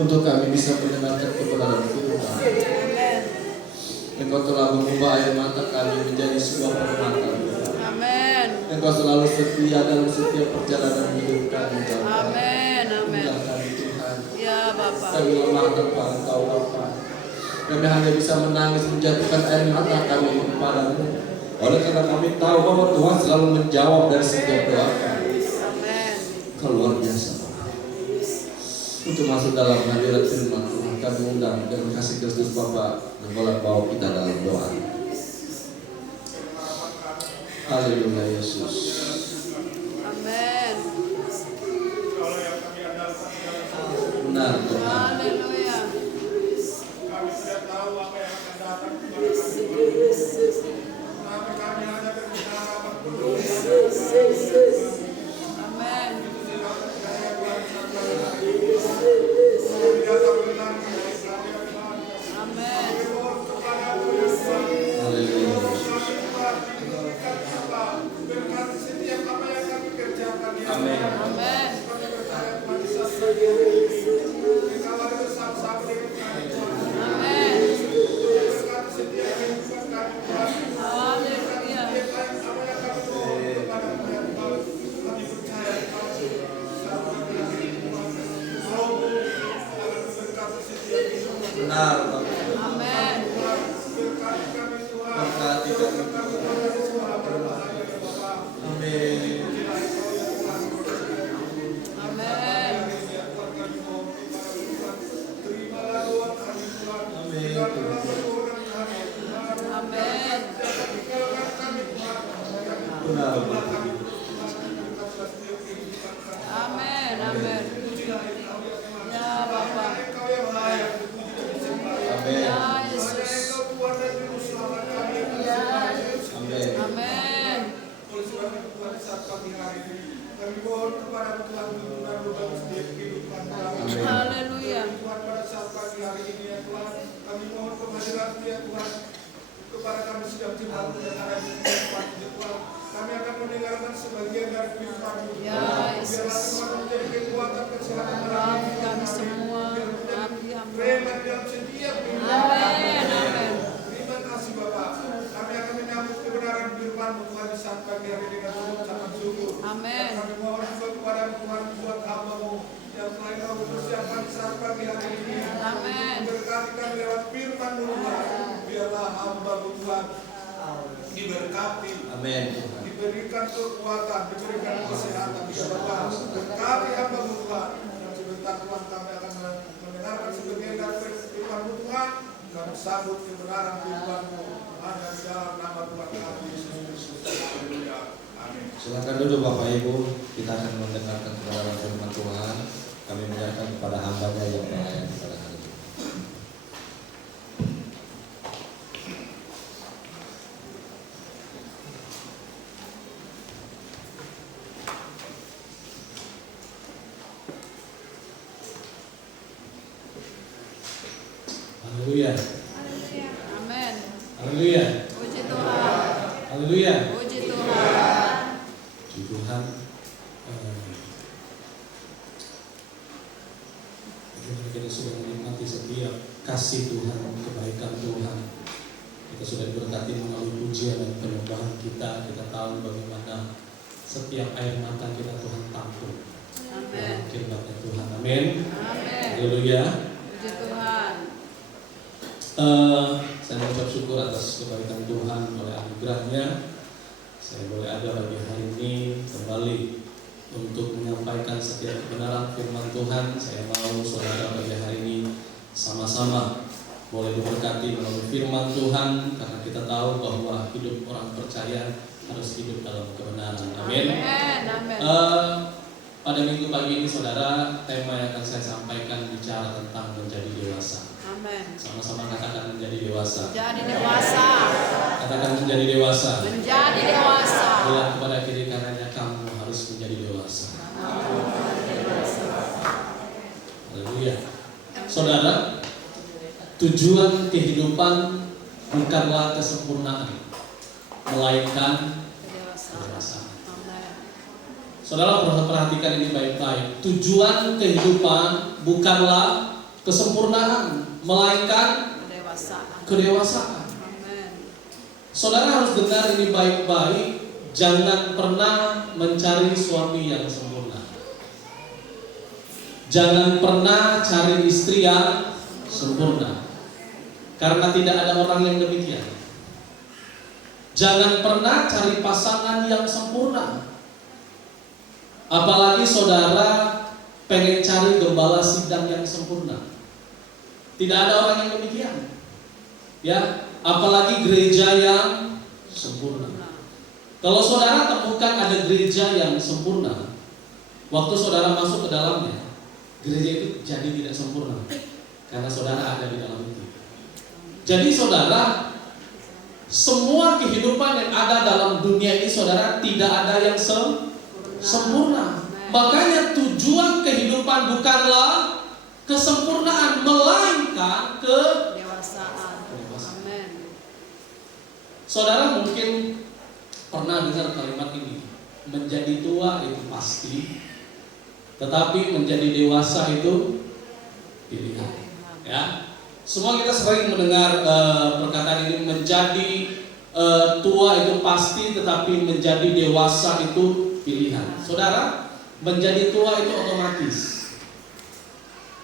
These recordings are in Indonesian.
untuk kami bisa mendengarkan kebenaran firman. Engkau telah mengubah air mata kami menjadi sebuah permata. Amin. Engkau selalu setia dalam setiap perjalanan hidup kami. Amin. Amin. Kami Tuhan. Ya Bapa. Kami lemah tanpa Engkau Bapa. Kami hanya bisa menangis menjatuhkan air mata kami kepadamu. Oleh karena kami tahu bahwa Tuhan selalu menjawab dari setiap doa kami. Amin. Kau luar biasa. Untuk masuk dalam hadirat firman Tuhan, kami undang dengan kasih Kristus Bapa dan bawa kita dalam doa. Haleluya Yesus. Amin. Benar Tuhan. Haleluya. Kami sudah tahu apa yang akan datang kepada kami. Tapi kami hanya berbicara berdoa. Amin. Amin. Haleluya Yesus. Berkati setiap apa yang kami kerjakan. Amin. Amin. Kawal bersama-sama dengan kami. Amin. Berkati setiap kehidupan kami. Haleluya. Apa yang kami mohon kepada kami percaya Benar Tuhan. Amin. berkati kami Tuhan. Berkati kami. Amin. Amin. Terimalah doa kami Tuhan. Amin. Amin. Benar Tuhan. Amin. Amin. Ya Bapa. Amin. Ya Yesus. Amin. Amin. Oleh sebab itu Tuhan saat pagi hari ini kami mohon kepada Tuhan tuntunan dalam setiap kehidupan kami. Amin. Haleluya. Tuhan pada saat pagi hari ini ya Tuhan kami mohon kehadiran ya Tuhan kepada kami sedang timbul dan ada di tempat ya Tuhan. Kami akan mendengarkan sebagian dari firman-Mu. Ya Yesus. Biarlah Tuhan menjadi kekuatan kesehatan Ampuni kami semua. Ampuni hamba. preman dalam setiap kehidupan. Amin. Amin. Terima kasih Bapak. Kami akan menyambut kebenaran firman-Mu Tuhan di saat pagi hari ini dengan ucapan syukur. Amin. Kami mohon juga kepada Tuhan buat hamba-Mu yang telah Kau persiapkan di saat pagi hari ini. Amin. Berkati kami lewat firman-Mu Tuhan. Biarlah hamba-Mu Tuhan diberkati, Amin Tuhan. diberikan kekuatan, diberikan kesehatan. Ya Bapak, berkati hamba-Mu Tuhan. Dan sebentar Tuhan kami akan mendengarkan sebagian dari firman-Mu Tuhan. Kami sambut kebenaran firman-Mu. Hanya di dalam nama Tuhan kami Yesus Kristus. Haleluya. Amin. Silakan duduk Bapak Ibu, kita akan mendengarkan kebenaran firman Tuhan. Kami menyerahkan kepada hamba-Nya yang melayani pada hari ini. Haleluya. Amin. Haleluya. Puji Tuhan. Haleluya. Puji Tuhan. Puji Tuhan. Kita sudah menikmati setiap kasih Tuhan, kebaikan Tuhan. Kita sudah diberkati melalui pujian dan penyembahan kita. Kita tahu bagaimana setiap air mata kita Tuhan tampung. Amin. Firman Tuhan. Amin. Amin. Haleluya. Puji Tuhan. Saya mengucap syukur atas kebaikan Tuhan oleh anugerahnya. Saya boleh ada bagi hari ini kembali untuk menyampaikan setiap kebenaran firman Tuhan. Saya mau saudara bagi hari ini sama-sama boleh diberkati melalui firman Tuhan, karena kita tahu bahwa hidup orang percaya harus hidup dalam kebenaran. Amin. Amin. Pada minggu pagi ini saudara, tema yang akan saya sampaikan bicara tentang menjadi dewasa. Amin. Sama-sama katakan menjadi dewasa. Jadi dewasa. Katakan menjadi dewasa. Menjadi dewasa. Bilang kepada kiri kanannya, kamu harus menjadi dewasa. Haleluya. Saudara, tujuan kehidupan bukanlah kesempurnaan, melainkan kedewasaan. Amin. Saudara perhatikan ini baik-baik. Tujuan kehidupan bukanlah kesempurnaan, melainkan Kedewasaan. kedewasaan. Amin. Saudara harus dengar ini baik-baik. Jangan pernah mencari suami yang sempurna. Jangan pernah cari istri yang sempurna, karena tidak ada orang yang demikian. Jangan pernah cari pasangan yang sempurna. Apalagi saudara pengen cari gembala sidang yang sempurna. Tidak ada orang yang demikian. Ya, apalagi gereja yang sempurna. Kalau saudara temukan ada gereja yang sempurna, waktu saudara masuk ke dalamnya, gereja itu jadi tidak sempurna, karena saudara ada di dalam itu. Jadi saudara, semua kehidupan yang ada dalam dunia ini saudara tidak ada yang sempurna. Makanya tujuan kehidupan bukanlah kesempurnaan, melainkan Kedewasaan. Amin. Saudara mungkin pernah dengar kalimat ini, menjadi tua itu pasti, tetapi menjadi dewasa itu pilihan. Ya, semua kita sering mendengar perkataan ini, menjadi tua itu pasti, tetapi menjadi dewasa itu pilihan. Saudara, menjadi tua itu otomatis.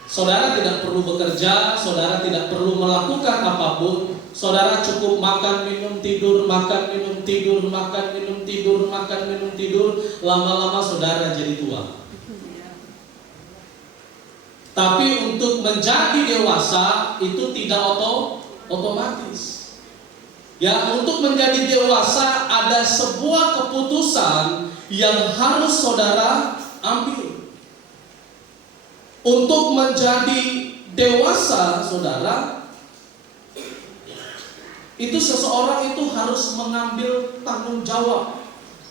Saudara tidak perlu bekerja, saudara tidak perlu melakukan apapun. Saudara cukup makan, minum, tidur, makan, minum, tidur, makan, minum, tidur, makan, minum, tidur. Lama-lama saudara jadi tua. Tapi untuk menjadi dewasa itu tidak otomatis. Ya, untuk menjadi dewasa ada sebuah keputusan yang harus saudara ambil. Untuk menjadi dewasa, saudara, itu seseorang itu harus mengambil tanggung jawab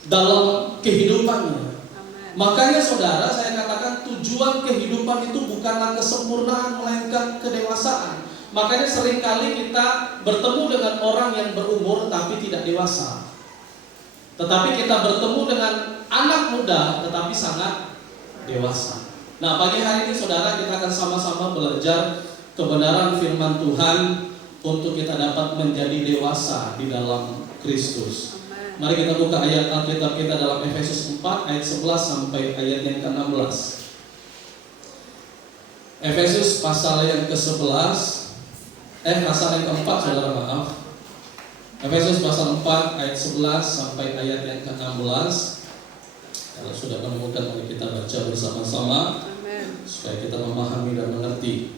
dalam kehidupannya. Amin. Makanya saudara, saya katakan tujuan kehidupan itu bukanlah kesempurnaan, melainkan kedewasaan. Makanya seringkali kita bertemu dengan orang yang berumur tapi tidak dewasa. Tetapi kita bertemu dengan anak muda tetapi sangat dewasa. Nah, pagi hari ini saudara, kita akan sama-sama belajar kebenaran firman Tuhan untuk kita dapat menjadi dewasa di dalam Kristus. Amin. Mari kita buka ayat Alkitab kita dalam Efesus 4 ayat 11 sampai ayat yang ke-16. Efesus pasal yang ke-11, pasal yang ke-4, saudara, maaf. Efesus pasal 4 ayat 11 sampai ayat yang ke-16. Kalau sudah menemukan, mari kita baca bersama-sama. Amin. Supaya kita memahami dan mengerti.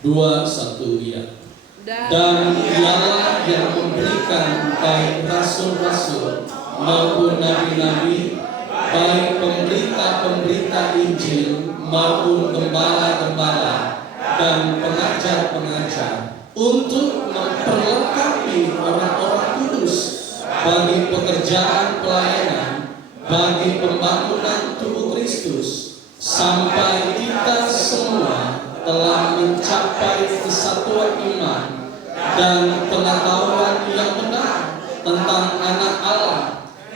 2, 1, ya. Dan Dialah yang memberikan baik rasul-rasul maupun nabi-nabi, baik pemberita-pemberita Injil maupun gembala-gembala dan pengajar-pengajar, untuk memperlengkapi orang-orang kudus bagi pekerjaan pelayanan, bagi pembangunan tubuh Kristus, sampai kita semua telah mencapai kesatuan iman dan pengetahuan yang benar tentang anak Allah,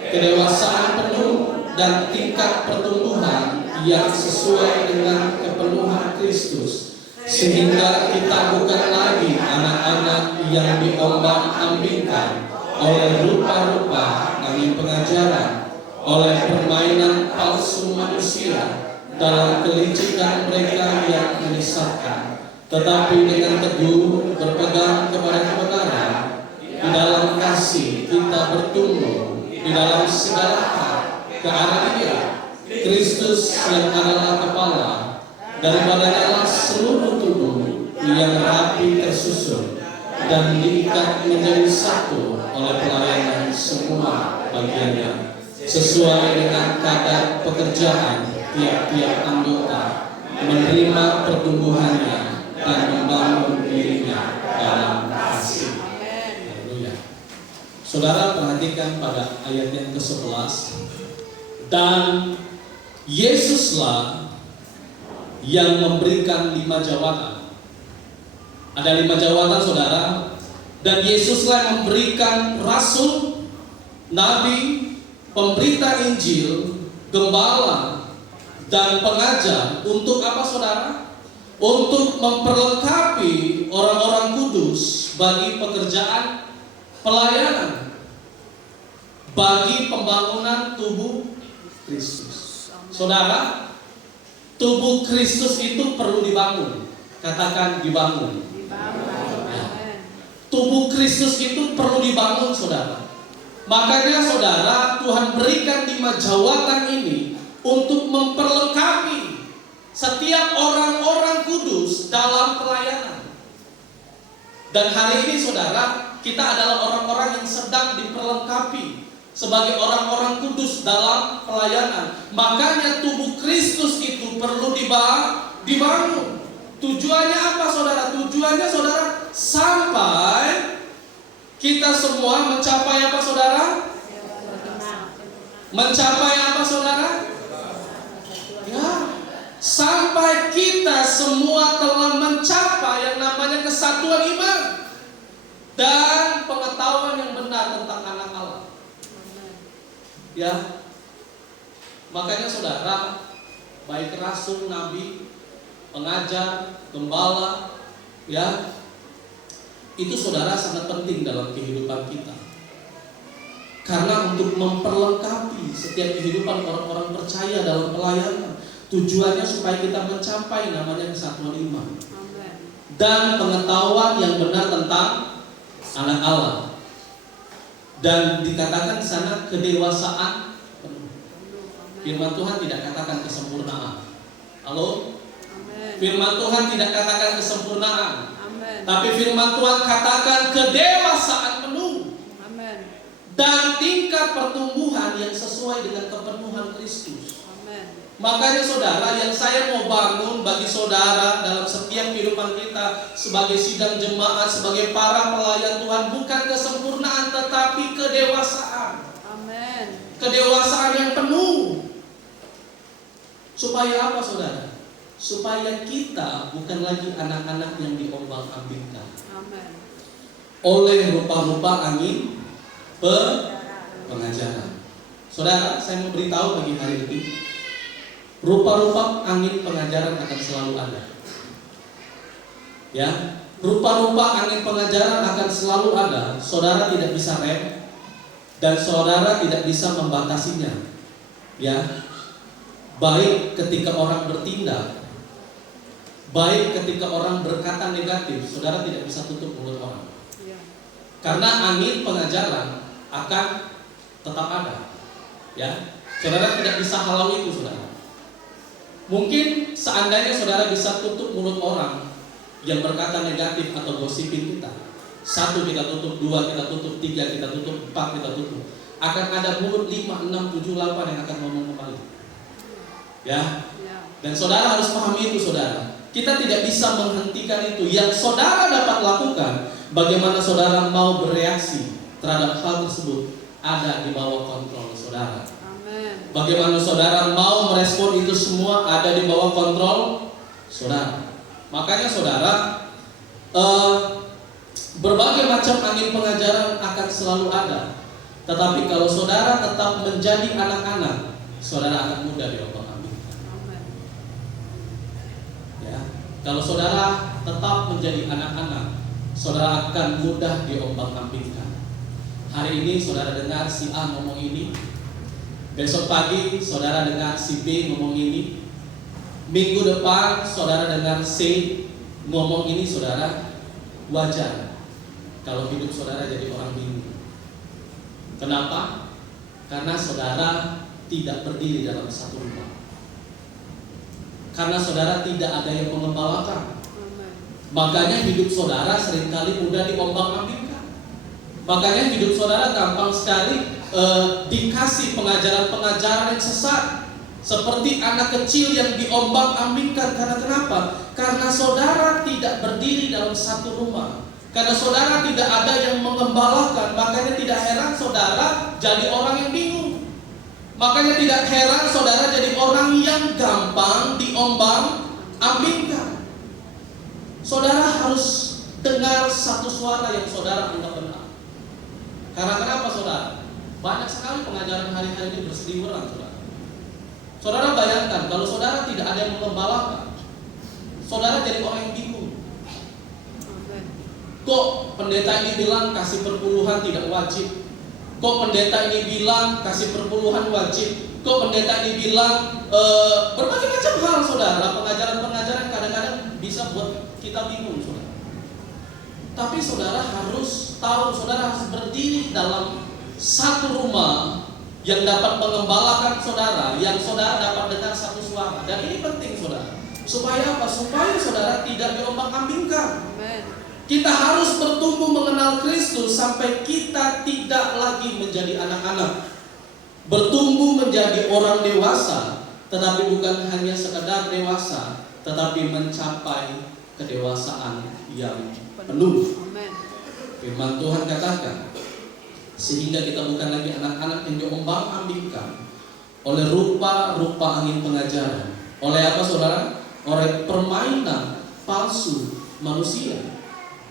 kedewasaan penuh dan tingkat pertumbuhan yang sesuai dengan kepenuhan Kristus, sehingga kita bukan lagi anak-anak yang diombang-ambingkan oleh rupa-rupa angin pengajaran, oleh permainan palsu manusia dalam kelicikan mereka yang menyesatkan, tetapi dengan teguh berpegang kepada kebenaran, di dalam kasih kita bertumbuh di dalam segala hal ke arah Dia, Kristus yang adalah kepala, daripadanya seluruh tubuh yang rapi tersusun dan diikat menjadi satu oleh pelayanan semua bagiannya, sesuai dengan kadar pekerjaan tiap-tiap anggota, menerima pertumbuhannya dan membangun dirinya dalam kasih. Haleluya. Saudara, perhatikan pada ayat yang ke-11. Dan Yesuslah yang memberikan 5 jawatan. Ada 5 jawatan, saudara. Dan Yesuslah yang memberikan rasul, nabi, pemberita Injil, gembala, dan pengajar. Untuk apa, saudara? untuk memperlengkapi orang-orang kudus bagi pekerjaan pelayanan, bagi pembangunan tubuh Kristus. Saudara, tubuh Kristus itu perlu dibangun. Katakan dibangun. Ya. Tubuh Kristus itu perlu dibangun, saudara. Makanya saudara, Tuhan berikan 5 jawatan ini untuk memperlengkapi setiap orang-orang kudus dalam pelayanan. Dan hari ini saudara, kita adalah orang-orang yang sedang diperlengkapi sebagai orang-orang kudus dalam pelayanan. Makanya tubuh Kristus itu perlu dibangun. Tujuannya apa saudara? Tujuannya saudara, sampai kita semua mencapai apa saudara? Mencapai apa saudara? Ya, sampai kita semua telah mencapai yang namanya kesatuan iman dan pengetahuan yang benar tentang anak Allah. Ya, makanya saudara, baik rasul, nabi, pengajar, gembala, ya, itu saudara sangat penting dalam kehidupan kita. Karena untuk memperlengkapi setiap kehidupan orang-orang percaya dalam pelayanan, tujuannya supaya kita mencapai namanya kesatuan iman dan pengetahuan yang benar tentang anak Allah. Dan dikatakan di sana kedewasaan penuh. Firman Tuhan tidak katakan kesempurnaan. Halo? Firman Tuhan tidak katakan kesempurnaan. Tapi firman Tuhan katakan kedewasaan penuh. Dan tingkat pertumbuhan yang sesuai dengan kepenuhan Kristus. Makanya saudara, yang saya mau bangun bagi saudara dalam setiap kehidupan kita sebagai sidang jemaat, sebagai para pelayan Tuhan, bukan kesempurnaan tetapi kedewasaan. Amin. Kedewasaan yang penuh. Supaya apa saudara? Supaya kita bukan lagi anak-anak yang diombang-ambingkan oleh rupa-rupa angin pengajaran. Saudara, saya mau beritahu bagi hari ini, rupa-rupa angin pengajaran akan selalu ada. Ya, rupa-rupa angin pengajaran akan selalu ada. Saudara tidak bisa rem dan saudara tidak bisa membatasinya. Ya, baik ketika orang bertindak, baik ketika orang berkata negatif, saudara tidak bisa tutup mulut orang. Karena angin pengajaran akan tetap ada. Ya, saudara tidak bisa halau itu, saudara. Mungkin seandainya saudara bisa tutup mulut orang yang berkata negatif atau gosipin kita, 1 kita tutup, 2 kita tutup, 3 kita tutup, 4 kita tutup, akan ada mulut 5, 6, 7, 8 yang akan ngomong kembali. Ya. Dan saudara harus pahami itu saudara. Kita tidak bisa menghentikan itu. Yang saudara dapat lakukan, bagaimana saudara mau bereaksi terhadap hal tersebut, ada di bawah kontrol saudara. Amen. Bagaimana saudara mau merespon itu semua, ada di bawah kontrol saudara. Makanya saudara, berbagai macam angin pengajaran akan selalu ada. Tetapi kalau saudara tetap menjadi anak-anak, saudara akan mudah diombang-ambingkan. Ya, kalau saudara tetap menjadi anak-anak, saudara akan mudah diombang-ambingkan. Hari ini saudara dengar si A ngomong ini, besok pagi saudara dengar si B ngomong ini, minggu depan saudara dengar C ngomong ini, saudara wajar kalau hidup saudara jadi orang bingung. Kenapa? Karena saudara tidak berdiri dalam satu rumah. Karena saudara tidak ada yang mengembalakan. Makanya hidup saudara seringkali mudah diombang-ambingkan. Makanya hidup saudara gampang sekali dikasih pengajaran-pengajaran yang sesat, seperti anak kecil yang diombang-ambingkan. Karena kenapa? Karena saudara tidak berdiri dalam satu rumah. Karena saudara tidak ada yang mengembalakan. Makanya tidak heran saudara jadi orang yang bingung. Makanya tidak heran saudara jadi orang yang gampang diombang-ambingkan. Saudara harus dengar satu suara yang saudara anggap benar. Karena kenapa saudara? Banyak sekali pengajaran hari-hari ini berseliweran saudara. Saudara bayangkan kalau saudara tidak ada yang mengembalakan, saudara jadi orang yang bingung. Amen. Kok pendeta ini bilang kasih perpuluhan tidak wajib? Kok pendeta ini bilang kasih perpuluhan wajib? Kok pendeta ini bilang berbagai macam hal, saudara. Pengajaran-pengajaran kadang-kadang bisa buat kita bingung, saudara. Tapi saudara harus tahu, saudara harus berdiri dalam satu rumah yang dapat mengembalakan saudara, yang saudara dapat dengar satu suara. Dan ini penting, saudara. Supaya apa? Supaya saudara tidak diombang-ambingkan. Amen. Kita harus bertumbuh mengenal Kristus sampai kita tidak lagi menjadi anak-anak. Bertumbuh menjadi orang dewasa, tetapi bukan hanya sekedar dewasa, tetapi mencapai kedewasaan yang penuh. Amen. Firman Tuhan katakan, sehingga kita bukan lagi anak-anak yang diombang-ambingkan oleh rupa-rupa angin pengajaran. Oleh apa, saudara? Oleh permainan palsu manusia,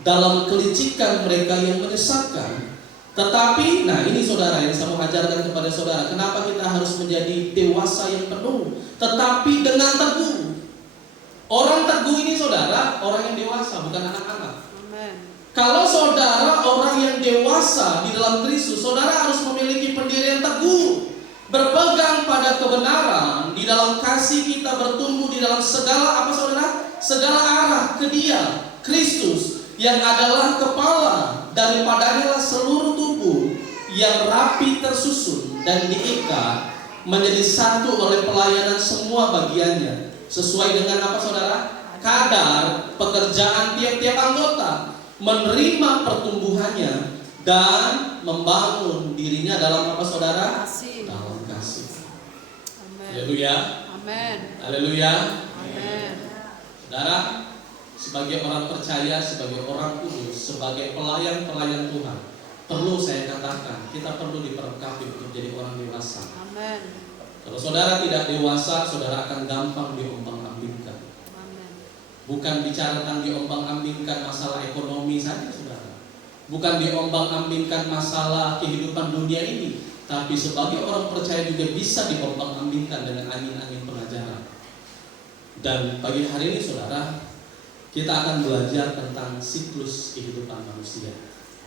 dalam kelicikan mereka yang menyesatkan. Tetapi, nah ini saudara yang saya mau ajarkan kepada saudara, kenapa kita harus menjadi dewasa yang penuh, tetapi dengan teguh. Orang teguh ini, saudara, orang yang dewasa, bukan anak-anak. Amen. Kalau saudara orang yang dewasa di dalam Kristus, saudara harus memiliki pendirian teguh, berpegang pada kebenaran, di dalam kasih kita bertumbuh di dalam segala apa, saudara? Segala arah ke Dia, Kristus, yang adalah kepala, daripadanya lah seluruh tubuh yang rapi tersusun dan diikat menjadi satu oleh pelayanan semua bagiannya, sesuai dengan apa, saudara? Kadar pekerjaan tiap-tiap anggota, menerima pertumbuhannya dan membangun dirinya dalam apa, saudara? Kasih. Dalam kasih. Amen. Haleluya. Amen. Haleluya. Amen. Saudara, sebagai orang percaya, sebagai orang kudus, sebagai pelayan-pelayan Tuhan, perlu saya katakan, kita perlu diperlengkapi untuk jadi orang dewasa. Amen. Kalau saudara tidak dewasa, saudara akan gampang diombang-ambingkan. Amen. Bukan bicara tentang diombang-ambingkan masalah ekonomi saja, saudara. Bukan diombang-ambingkan masalah kehidupan dunia ini, tapi sebagai orang percaya juga bisa diombang-ambingkan dengan angin-angin pengajaran. Dan pagi hari ini, saudara, kita akan belajar tentang siklus kehidupan manusia.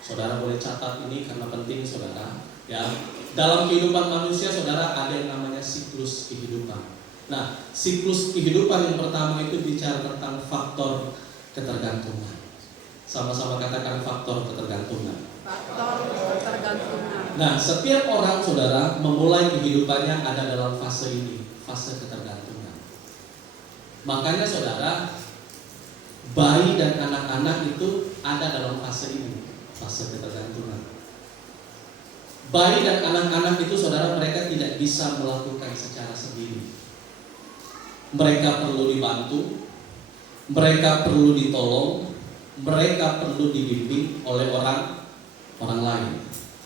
Saudara boleh catat ini karena penting, saudara. Ya, dalam kehidupan manusia, saudara, ada yang namanya siklus kehidupan. Nah, siklus kehidupan yang pertama itu bicara tentang faktor ketergantungan. Sama-sama katakan faktor ketergantungan. Faktor ketergantungan. Nah, setiap orang, saudara, memulai kehidupannya ada dalam fase ini, fase ketergantungan. Makanya, saudara, bayi dan anak-anak itu ada dalam fase ini, fase ketergantungan. Bayi dan anak-anak itu, saudara, mereka tidak bisa melakukan secara sendiri. Mereka perlu dibantu, mereka perlu ditolong, mereka perlu dibimbing oleh orang lain.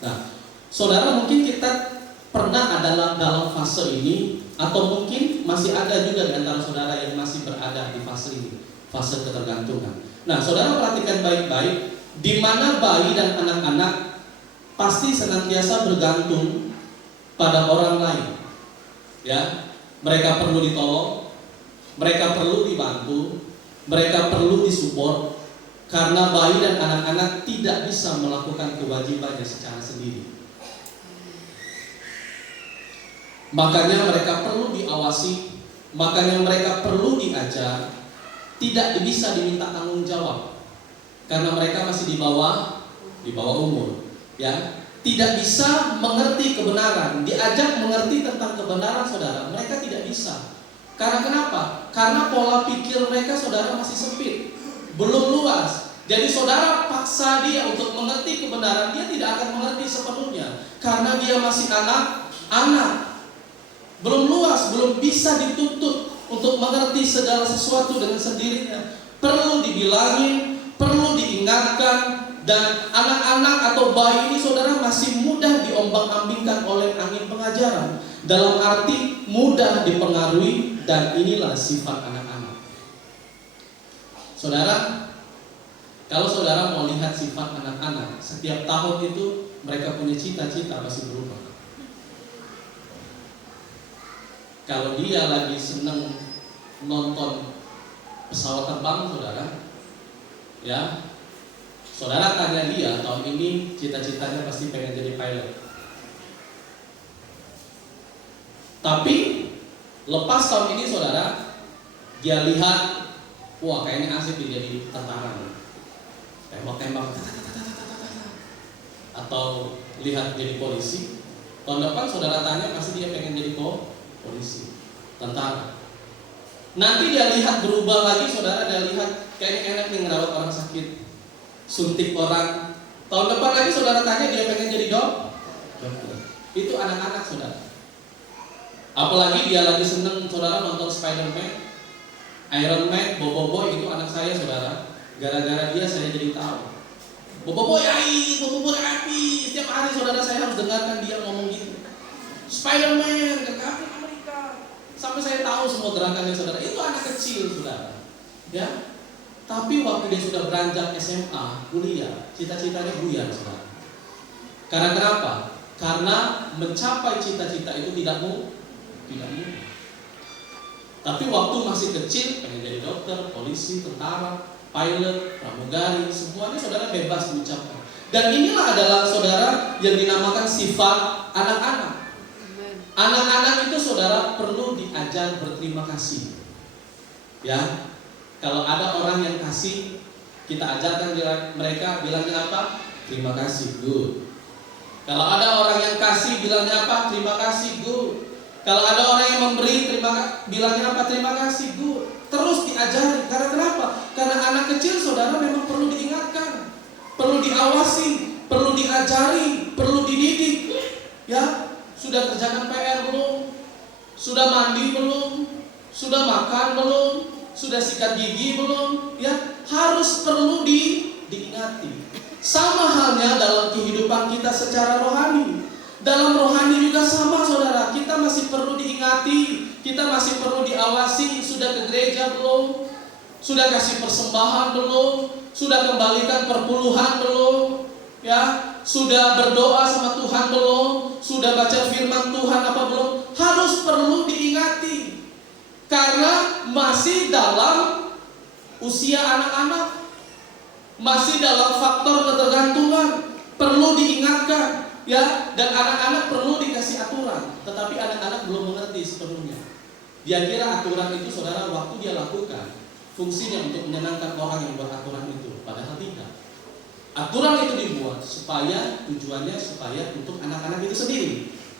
Nah, saudara, mungkin kita pernah ada dalam fase ini, atau mungkin masih ada juga di antara saudara yang masih berada di fase ini, fase ketergantungan. Nah, saudara perhatikan baik-baik, di mana bayi dan anak-anak pasti senantiasa bergantung pada orang lain. Ya, mereka perlu ditolong, mereka perlu dibantu, mereka perlu disupport, karena bayi dan anak-anak tidak bisa melakukan kewajibannya secara sendiri. Makanya mereka perlu diawasi, makanya mereka perlu diajar. Tidak bisa diminta tanggung jawab karena mereka masih di bawah umur, ya. Tidak bisa mengerti kebenaran, diajak mengerti tentang kebenaran, saudara, mereka tidak bisa. Karena kenapa? Karena pola pikir mereka, saudara, masih sempit, belum luas. Jadi saudara paksa dia untuk mengerti kebenaran, dia tidak akan mengerti sepenuhnya karena dia masih anak, belum luas, belum bisa dituntut untuk mengerti segala sesuatu dengan sendirinya. Perlu dibilangin, perlu diingatkan. Dan anak-anak atau bayi ini, saudara, masih mudah diombang-ambingkan oleh angin pengajaran. Dalam arti mudah dipengaruhi, dan inilah sifat anak-anak. Saudara, kalau saudara mau lihat sifat anak-anak, setiap tahun itu mereka punya cita-cita pasti berubah. Kalau dia lagi seneng nonton pesawat terbang saudara. Ya, saudara tanya dia tahun ini cita-citanya pasti pengen jadi pilot. Tapi lepas tahun ini saudara, dia lihat, wah kayaknya asik dia jadi tentara, tembak-tembak, atau lihat jadi polisi. Tahun depan saudara tanya pasti dia pengen jadi polisi, tentara. Nanti dia lihat berubah lagi saudara, dia lihat kayaknya enak nih ngerawat orang sakit, suntik orang. Tahun depan lagi saudara tanya dia pengen jadi dokter. Itu anak-anak saudara. Apalagi dia lagi seneng saudara nonton Spider-Man, Iron Man, Boboiboy, itu anak saya saudara. Gara-gara dia saya jadi tahu. Boboiboy api. Setiap hari saudara saya harus dengarkan dia ngomong gitu. Spider-Man, Captain America. Sampai saya tahu semua gerakannya saudara. Itu anak kecil saudara. Ya. Tapi waktu dia sudah beranjak SMA, kuliah, cita-citanya buyar saudara. Karena kenapa? Karena mencapai cita-cita itu tidak mudah. Tapi waktu masih kecil pengen jadi dokter, polisi, tentara, pilot, pramugari, semuanya saudara bebas mengucapkan. Dan inilah adalah saudara yang dinamakan sifat anak-anak. Anak-anak itu saudara perlu diajar berterima kasih. Ya, kalau ada orang yang kasih, kita ajarkan mereka bilangnya apa? Terima kasih, good. Kalau ada orang yang kasih bilangnya apa? Terima kasih, good. Kalau ada orang yang memberi bilangnya apa? Terima kasih, good. Terus diajari. Karena kenapa? Karena anak kecil saudara memang perlu diingatkan, perlu diawasi, perlu diajari, perlu dididik. Ya, sudah kerjakan PR belum? Sudah mandi belum? Sudah makan belum? Sudah sikat gigi belum? Ya, harus perlu diingati. Sama halnya dalam kehidupan kita secara rohani. Dalam rohani juga sama saudara, kita masih perlu diingati, kita masih perlu diawasi. Sudah ke gereja belum? Sudah kasih persembahan belum? Sudah kembalikan perpuluhan belum? Ya, sudah berdoa sama Tuhan belum? Sudah baca firman Tuhan apa belum? Harus perlu diingati. Karena masih dalam usia anak-anak, masih dalam faktor ketergantungan, perlu diingatkan. Ya, dan anak-anak perlu dikasih aturan, tetapi anak-anak belum mengerti sepenuhnya. Dia kira aturan itu saudara waktu dia lakukan fungsinya untuk menyenangkan orang yang buat aturan itu, padahal tidak. Aturan itu dibuat supaya tujuannya supaya untuk anak-anak itu sendiri.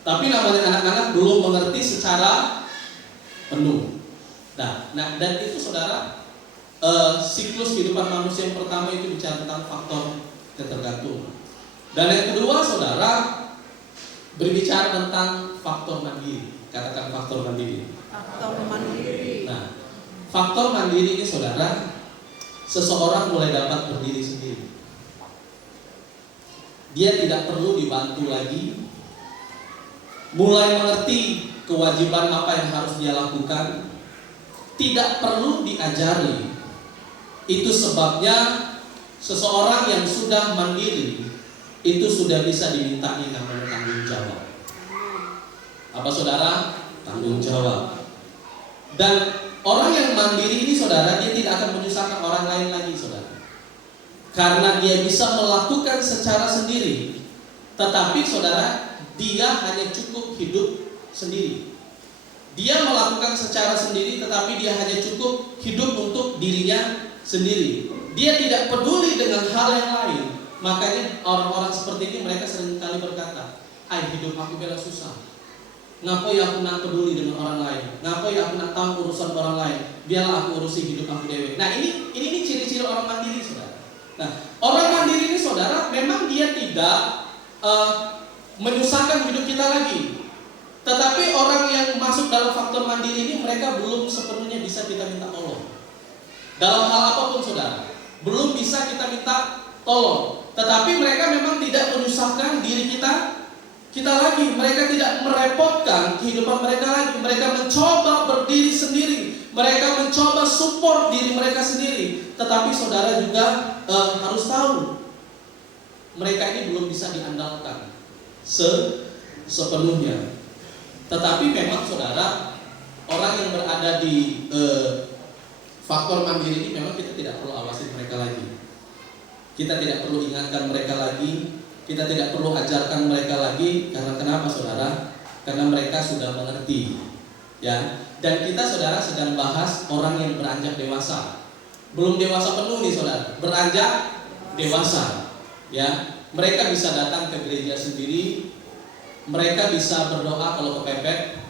Tapi namanya anak-anak belum mengerti secara penuh. Nah, dan itu saudara, siklus kehidupan manusia yang pertama itu bicara tentang faktor ketergantungan. Dan yang kedua saudara berbicara tentang faktor mandiri. Katakan faktor mandiri. Faktor mandiri. Nah, faktor mandiri ini saudara, seseorang mulai dapat berdiri sendiri. Dia tidak perlu dibantu lagi, mulai mengerti kewajiban apa yang harus dia lakukan, tidak perlu diajari. Itu sebabnya seseorang yang sudah mandiri itu sudah bisa dimintai namanya tanggung jawab. Apa saudara? Tanggung jawab. Dan orang yang mandiri ini saudara, dia tidak akan menyusahkan orang lain lagi saudara. Karena dia bisa melakukan secara sendiri. Tetapi saudara, dia hanya cukup hidup sendiri. Dia melakukan secara sendiri, tetapi dia hanya cukup hidup untuk dirinya sendiri. Dia tidak peduli dengan hal yang lain. Makanya orang-orang seperti ini mereka seringkali berkata, hidup aku bela susah. Ngapain aku nak peduli dengan orang lain? Ngapain aku nak tahu urusan orang lain? Biarlah aku urusi hidup aku dewe. Nah ini ciri-ciri orang mandiri saudara. Nah, orang mandiri ini saudara memang dia tidak menyusahkan hidup kita lagi. Tetapi orang yang masuk dalam faktor mandiri ini mereka belum sepenuhnya bisa kita minta tolong. Dalam hal apapun saudara, belum bisa kita minta tolong. Tetapi mereka memang tidak menyusahkan diri kita lagi. Mereka tidak merepotkan kehidupan mereka lagi. Mereka mencoba berdiri sendiri. Mereka mencoba support diri mereka sendiri. Tetapi saudara juga harus tahu, mereka ini belum bisa diandalkan sepenuhnya. Tetapi memang saudara, orang yang berada di faktor mandiri ini memang kita tidak perlu awasi mereka lagi. Kita tidak perlu ingatkan mereka lagi, kita tidak perlu ajarkan mereka lagi. Karena kenapa saudara? Karena mereka sudah mengerti, ya. Dan kita saudara sedang bahas orang yang beranjak dewasa, belum dewasa penuh nih saudara, beranjak dewasa, ya. Mereka bisa datang ke gereja sendiri, mereka bisa berdoa kalau kepepet,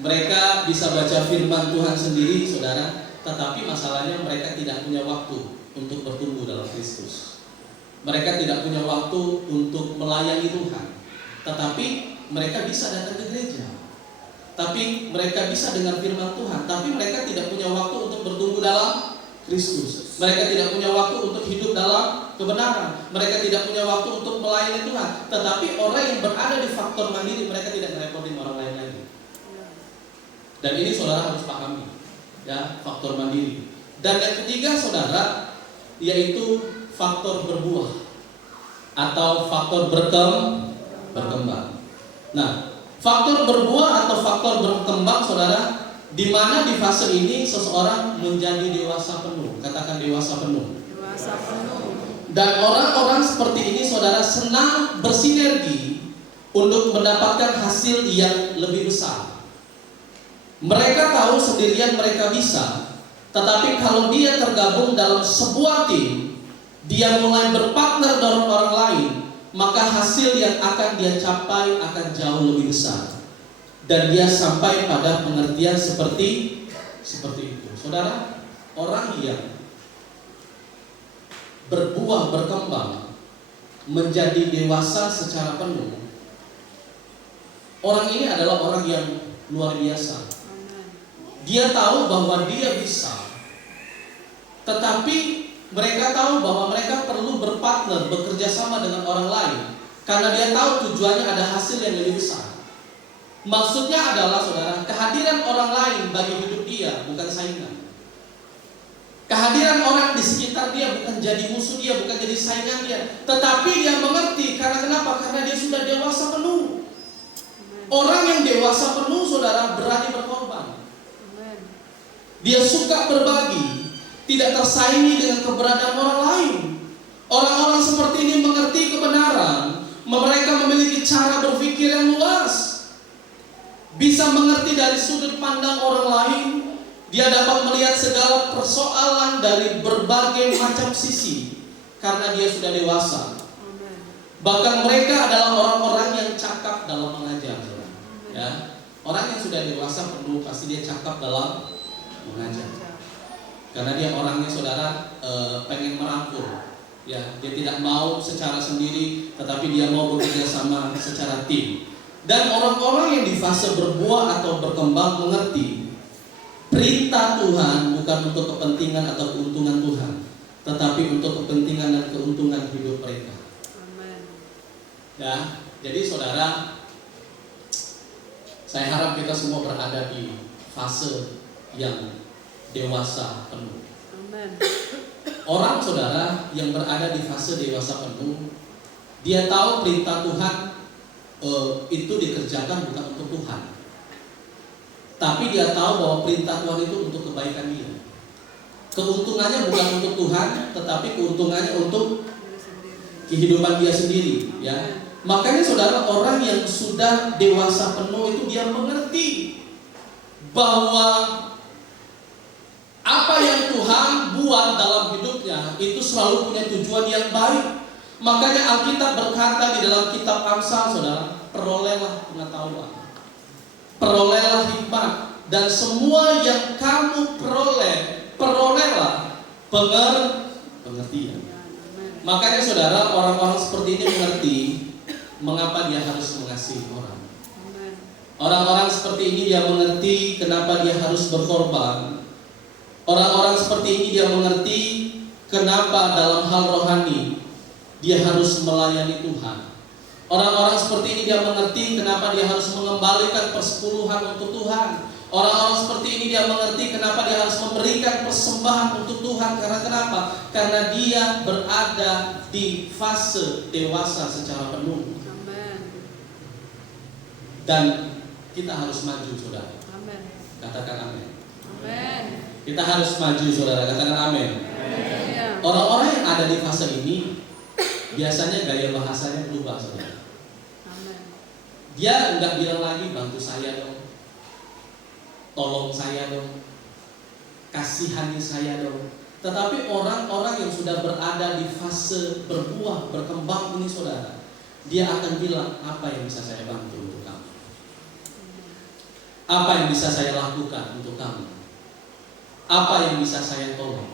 mereka bisa baca firman Tuhan sendiri saudara. Tetapi masalahnya mereka tidak punya waktu untuk bertumbuh dalam Kristus. Mereka tidak punya waktu untuk melayani Tuhan. Tetapi mereka bisa datang ke gereja, tapi mereka bisa dengar firman Tuhan, tapi mereka tidak punya waktu untuk bertumbuh dalam Kristus. Mereka tidak punya waktu untuk hidup dalam kebenaran. Mereka tidak punya waktu untuk melayani Tuhan. Tetapi orang yang berada di faktor mandiri, mereka tidak merepotin orang lain lagi. Dan ini saudara harus pahami, ya, faktor mandiri. Dan yang ketiga saudara, yaitu faktor berbuah atau faktor berkembang. Nah, faktor berbuah atau faktor berkembang saudara, di mana di fase ini seseorang menjadi dewasa penuh. Katakan dewasa penuh. Dewasa penuh. Dan orang-orang seperti ini saudara senang bersinergi untuk mendapatkan hasil yang lebih besar. Mereka tahu sendirian mereka bisa, tetapi kalau dia tergabung dalam sebuah tim, dia mulai berpartner dengan orang lain, maka hasil yang akan dia capai akan jauh lebih besar. Dan dia sampai pada pengertian seperti itu. Saudara, orang yang berbuah berkembang menjadi dewasa secara penuh, orang ini adalah orang yang luar biasa. Dia tahu bahwa dia bisa, tetapi mereka tahu bahwa mereka perlu berpartner, bekerja sama dengan orang lain, karena dia tahu tujuannya ada hasil yang lebih besar. Maksudnya adalah saudara, kehadiran orang lain bagi hidup dia bukan saingan. Kehadiran orang di sekitar dia bukan jadi musuh dia, bukan jadi saingan dia, tetapi dia mengerti. Karena kenapa? Karena dia sudah dewasa penuh. Orang yang dewasa penuh saudara berani berkorban. Dia suka berbagi, tidak tersaingi dengan keberadaan orang lain. Orang-orang seperti ini mengerti kebenaran. Mereka memiliki cara berpikir yang luas, bisa mengerti dari sudut pandang orang lain. Dia dapat melihat segala persoalan dari berbagai macam sisi, karena dia sudah dewasa. Bahkan mereka adalah orang-orang yang cakap dalam mengajar, ya. Orang yang sudah dewasa penuh pasti dia cakap dalam mengajar, karena dia orangnya saudara pengen merangkul, ya. Dia tidak mau secara sendiri, tetapi dia mau bekerja sama secara tim. Dan orang-orang yang di fase berbuah atau berkembang mengerti perintah Tuhan bukan untuk kepentingan atau keuntungan Tuhan, tetapi untuk kepentingan dan keuntungan hidup mereka. Amen. Ya, jadi saudara, saya harap kita semua berada di fase yang dewasa penuh. Amen. Orang saudara yang berada di fase dewasa penuh, dia tahu perintah Tuhan itu dikerjakan bukan untuk Tuhan, tapi dia tahu bahwa perintah Tuhan itu untuk kebaikan dia. Keuntungannya bukan untuk Tuhan, tetapi keuntungannya untuk kehidupan dia sendiri, ya. Makanya saudara, orang yang sudah dewasa penuh itu dia mengerti bahwa apa yang Tuhan buat dalam hidupnya itu selalu punya tujuan yang baik. Makanya Alkitab berkata di dalam kitab Amsal, saudara, perolehlah pengetahuan, perolehlah hikmat, dan semua yang kamu perolehlah pengertian. Makanya saudara, orang-orang seperti ini mengerti mengapa dia harus mengasihi orang. Orang-orang seperti ini dia mengerti kenapa dia harus berkorban. Orang-orang seperti ini dia mengerti kenapa dalam hal rohani dia harus melayani Tuhan. Orang-orang seperti ini dia mengerti kenapa dia harus mengembalikan persepuluhan untuk Tuhan. Orang-orang seperti ini dia mengerti kenapa dia harus memberikan persembahan untuk Tuhan. Karena kenapa? Karena dia berada di fase dewasa secara penuh. Amen. Dan kita harus maju, saudara. Amen. Katakan amin. Amen. Kita harus maju, saudara. Katakan amin. Ya. Orang-orang yang ada di fase ini biasanya gaya bahasanya berubah, saudara. Amin. Dia nggak bilang lagi bantu saya dong, tolong saya dong, kasihani saya dong. Tetapi orang-orang yang sudah berada di fase berbuah, berkembang ini, saudara, dia akan bilang, apa yang bisa saya bantu untuk kamu? Apa yang bisa saya lakukan untuk kamu? Apa yang bisa saya tolong?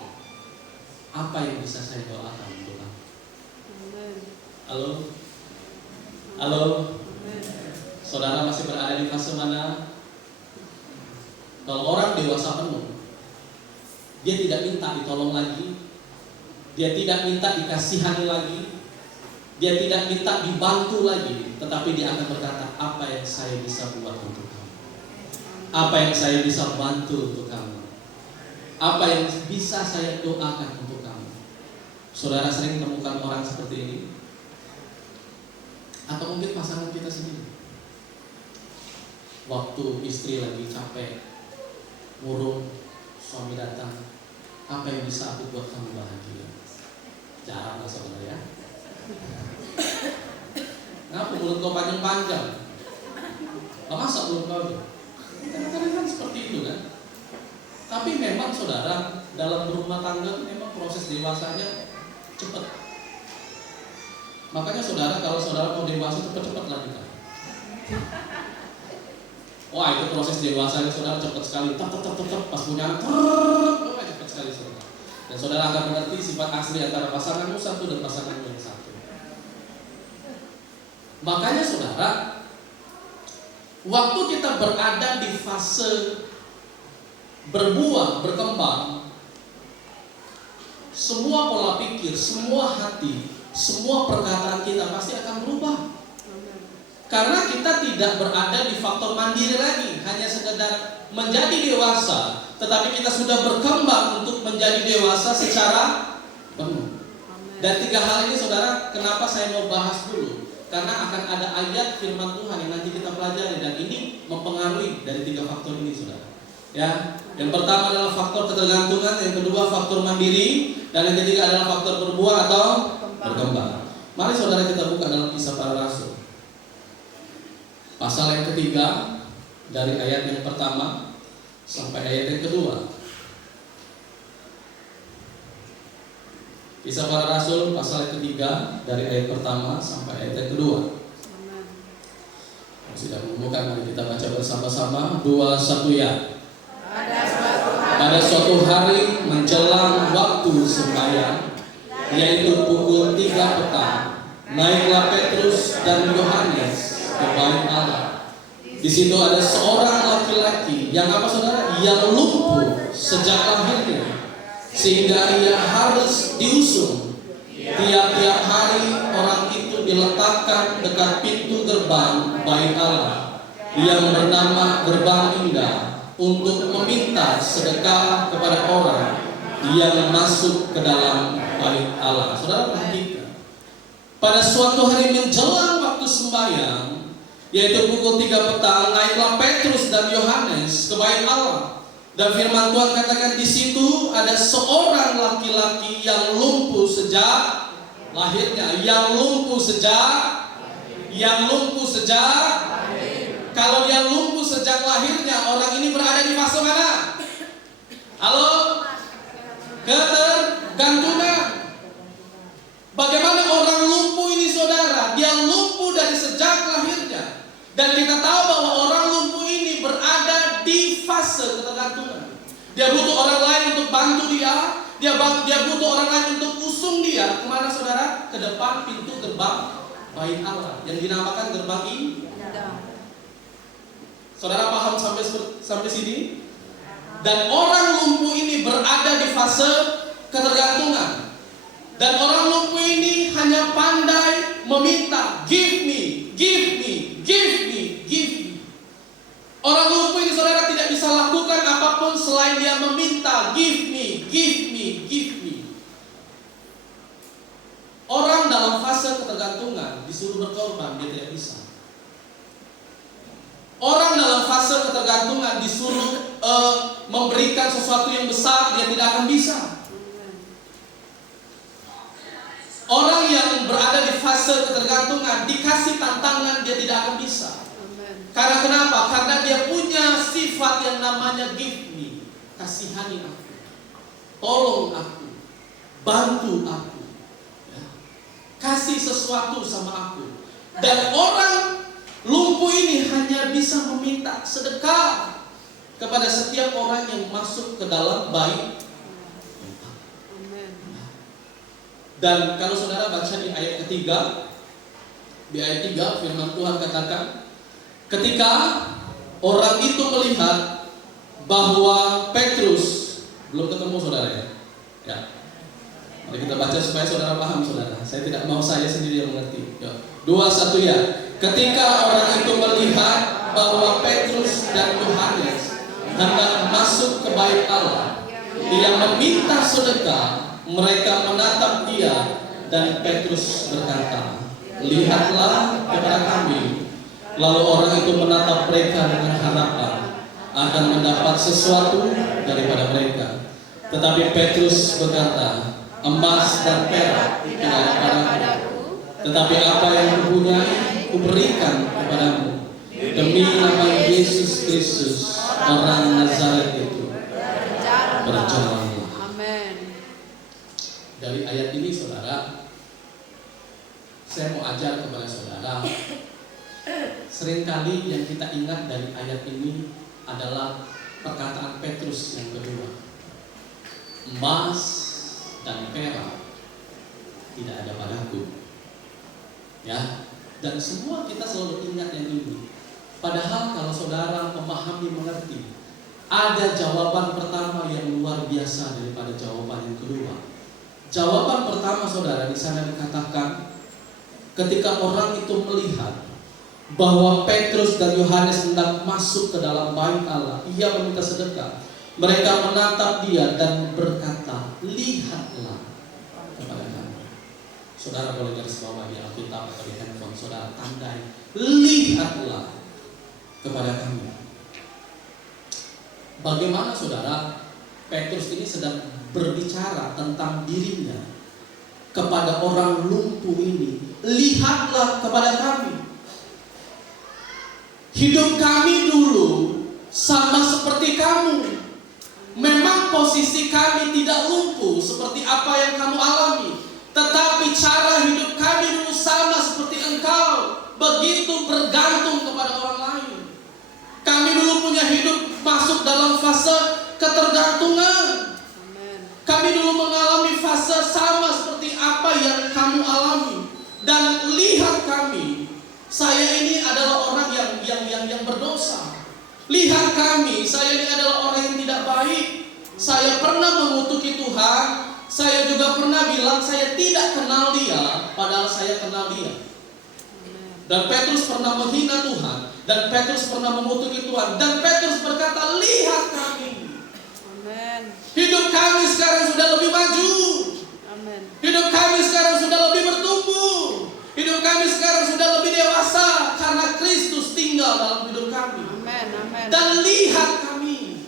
Apa yang bisa saya doakan untuk kamu? Amin. Halo? Halo? Amin. Saudara masih berada di fase mana? Kalau orang dewasa penuh, dia tidak minta ditolong lagi, dia tidak minta dikasihani lagi, dia tidak minta dibantu lagi, tetapi dia akan berkata, apa yang saya bisa buat untuk kamu? Apa yang saya bisa bantu untuk kamu? Apa yang bisa saya doakan untuk kamu? Saudara sering temukan orang seperti ini? Atau mungkin pasangan kita sendiri? Waktu istri lagi capek, murung, suami datang, apa yang bisa aku buat kamu bahagia? Jarang lah, saudara, ya. Kenapa mulut kau panjang-panjang? Masa mulut kau? Kadang-kadang kan seperti itu kan. Tapi memang, saudara, dalam berumah tangga memang proses dewasanya cepat. Makanya, saudara, kalau saudara mau dewasa cepat-cepatlah nikah. Wah, itu proses dewasanya, saudara, cepat sekali. Tetap pas punya anak, cepat sekali, saudara. Dan saudara akan mengerti sifat asli antara pasanganmu satu dan pasanganmu yang satu. Makanya, saudara, waktu kita berada di fase berbuah, berkembang, semua pola pikir, semua hati, semua perkataan kita pasti akan berubah. Karena kita tidak berada di faktor mandiri lagi, hanya sekedar menjadi dewasa, tetapi kita sudah berkembang untuk menjadi dewasa secara penuh. Dan 3 hal ini, saudara, kenapa saya mau bahas dulu? Karena akan ada ayat firman Tuhan yang nanti kita pelajari, dan ini mempengaruhi dari 3 faktor ini, saudara. Ya, yang pertama adalah faktor ketergantungan, yang kedua faktor mandiri, dan yang ketiga adalah faktor berbuah atau berkembang. Mari, saudara, kita buka dalam Kisah Para Rasul, pasal yang ketiga, dari ayat yang pertama sampai ayat yang kedua. Kisah Para Rasul pasal yang ketiga, dari ayat pertama sampai ayat yang kedua. Sudah menemukan, mari kita baca bersama-sama. 2, 1, ya. Pada suatu hari menjelang waktu sembahyang, yaitu pukul 3 petang, naiklah Petrus dan Yohanes ke bait Allah. Di situ ada seorang laki-laki yang apa, saudara? Yang lumpuh sejak lahirnya, sehingga ia harus diusung. Tiap-tiap hari orang itu diletakkan dekat pintu gerbang bait Allah yang bernama Gerbang Indah, untuk meminta sedekah kepada orang yang masuk ke dalam bait Allah. Saudara perhatikan, pada suatu hari menjelang waktu sembahyang, yaitu pukul 3 petang, naiklah Petrus dan Yohanes ke bait Allah. Dan firman Tuhan katakan, di situ ada seorang laki-laki yang lumpuh sejak lahirnya. Kalau dia lumpuh sejak lahirnya, orang ini berada di fase mana? Halo? Ketergantungan. Bagaimana orang lumpuh ini, saudara? Dia lumpuh dari sejak lahirnya. Dan kita tahu bahwa orang lumpuh ini berada di fase ketergantungan. Dia butuh orang lain untuk bantu dia. Dia butuh orang lain untuk usung dia. Kemana, saudara? Ke depan pintu gerbang bait Allah yang dinamakan Gerbang Indah. Saudara paham sampai sini? Dan orang lumpuh ini berada di fase ketergantungan. Dan orang lumpuh ini hanya pandai meminta, give me, give me, give me, give me. Orang lumpuh ini, saudara, tidak bisa lakukan apapun selain dia meminta, give me, give me, give me. Orang dalam fase ketergantungan disuruh berkorban, dia tidak bisa. Orang dalam fase ketergantungan disuruh memberikan sesuatu yang besar, dia tidak akan bisa. Orang yang berada di fase ketergantungan, dikasih tantangan, dia tidak akan bisa. Karena kenapa? Karena dia punya sifat yang namanya give me, kasihani aku, tolong aku, bantu aku, ya. Kasih sesuatu sama aku. Dan orang lumpuh ini hanya bisa meminta sedekah kepada setiap orang yang masuk ke dalam bait. Dan kalau saudara baca di ayat ketiga, di ayat 3 firman Tuhan katakan, ketika orang itu melihat bahwa Petrus, belum ketemu saudara ya? Ya. Mari kita baca supaya saudara paham saudara. Saya tidak mau saya sendiri yang mengerti. Ya. 2-1 ya. Ketika orang itu melihat bahwa Petrus dan Yohanes hendak masuk ke bait Allah, dia meminta sedekah, mereka menatap dia dan Petrus berkata, lihatlah kepada kami. Lalu orang itu menatap mereka dengan harapan akan mendapat sesuatu daripada mereka. Tetapi Petrus berkata, emas dan perak tidak ada padaku, tetapi apa yang kupunyai kuberikan kepadamu. Demi nama Yesus Kristus, orang Nazaret itu, berjalanlah. Amin. Dari ayat ini saudara, saya mau ajar kepada saudara, seringkali yang kita ingat dari ayat ini adalah perkataan Petrus yang kedua, emas dan perak tidak ada padaku, ya. Dan semua kita selalu ingat yang ini. Padahal kalau saudara memahami, mengerti, ada jawaban pertama yang luar biasa daripada jawaban yang kedua. Jawaban pertama saudara di sana dikatakan, ketika orang itu melihat bahwa Petrus dan Yohanes hendak masuk ke dalam bait Allah, ia meminta sedekah. Mereka menatap dia dan berkata, lihatlah kepada kami. Saudara boleh garis bawah di Alkitab atau di handphone saudara, tandai, lihatlah kepada kami. Bagaimana saudara, Petrus ini sedang berbicara tentang dirinya kepada orang lumpuh ini, lihatlah kepada kami. Hidup kami dulu sama seperti kamu. Memang posisi kami tidak lumpuh seperti apa yang kamu alami, tetapi cara hidup kami dulu sama seperti engkau, begitu bergantung kepada orang lain. Kami dulu punya hidup masuk dalam fase ketergantungan. Kami dulu mengalami fase sama seperti apa yang kamu alami. Dan lihat kami, saya ini adalah orang yang berdosa. Lihat kami, saya ini adalah orang yang tidak baik. Saya pernah mengutuki Tuhan. Saya juga pernah bilang saya tidak kenal dia, padahal saya kenal dia. Dan Petrus pernah menghina Tuhan, dan Petrus pernah mengutuki Tuhan, dan Petrus berkata, lihat kami. Amen. Hidup kami sekarang sudah lebih maju. Amen. Hidup kami sekarang sudah lebih bertumbuh. Hidup kami sekarang sudah lebih dewasa karena Kristus tinggal dalam hidup kami. Amen. Amen. Dan lihat kami.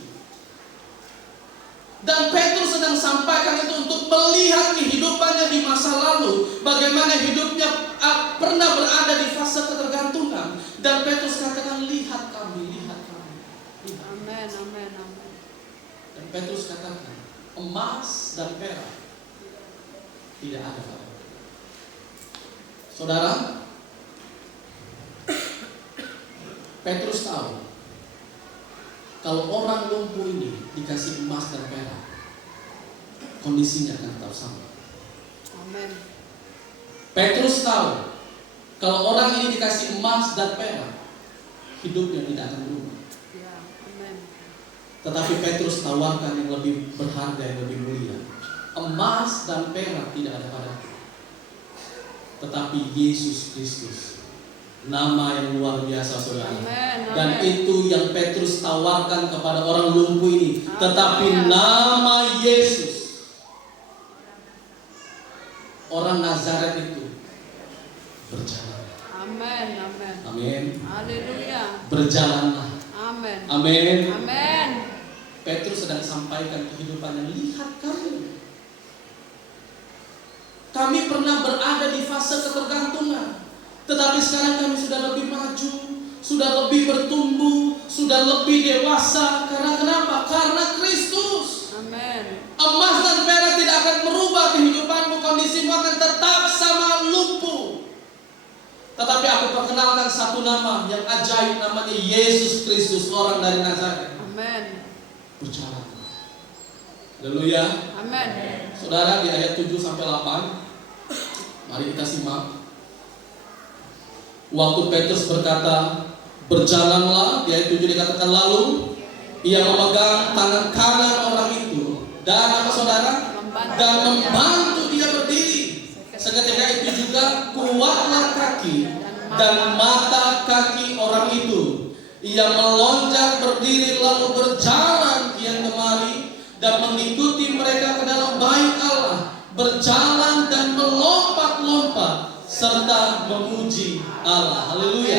Dan Petrus sedang sampaikan itu untuk melihat kehidupannya di masa lalu, bagaimana hidupnya pernah berada di fase ketergantungan. Dan Petrus katakan, lihat kami, lihat kami. Lihat. Amen. Amen. Amen. Dan Petrus katakan, emas dan perak tidak ada padaku. Saudara, Petrus tahu kalau orang lumpuh ini dikasih emas dan perak, kondisinya akan tetap sama. Amen. Petrus tahu kalau orang ini dikasih emas dan perak, hidupnya tidak akan berubah. Ya. Amen. Tetapi Petrus tawarkan yang lebih berharga, yang lebih mulia. Emas dan perak tidak ada padaku, tetapi Yesus Kristus, nama yang luar biasa saudara. Amen. Dan Amen. itu yang Petrus tawarkan kepada orang lumpuh ini. Tetapi nama Yesus, orang Nazaret itu, berjalan. Amen. Amen. Amin. Haleluya. Berjalanlah. Amen. Amin. Amen. Petrus sedang sampaikan kehidupannya. Lihat kami. Kami pernah berada di fase ketergantungan, tetapi sekarang kami sudah lebih maju, sudah lebih bertumbuh, sudah lebih dewasa. Karena kenapa? Karena Kristus. Amin. Emas dan perak tidak akan merubah kehidupanmu, kondisimu akan tetap sama lumpuh. Tetapi aku perkenalkan satu nama yang ajaib, namanya Yesus Kristus, orang dari Nazaret. Amin. Berjalan. Haleluya. Amin. Saudara, di ayat 7 sampai 8, mari kita simak. Waktu Petrus berkata, berjalanlah, di ayat 7 dikatakan, lalu ia memegang tangan kanan orang itu dan apa saudara? Dan membantu dia berdiri. Seketika itu juga kuatlah kaki dan mata kaki orang itu. Ia melonjak berdiri lalu berjalan kian kemari dan mengikuti mereka ke dalam bait Allah, berjalan dan melompat-lompat serta memuji Allah. Haleluya.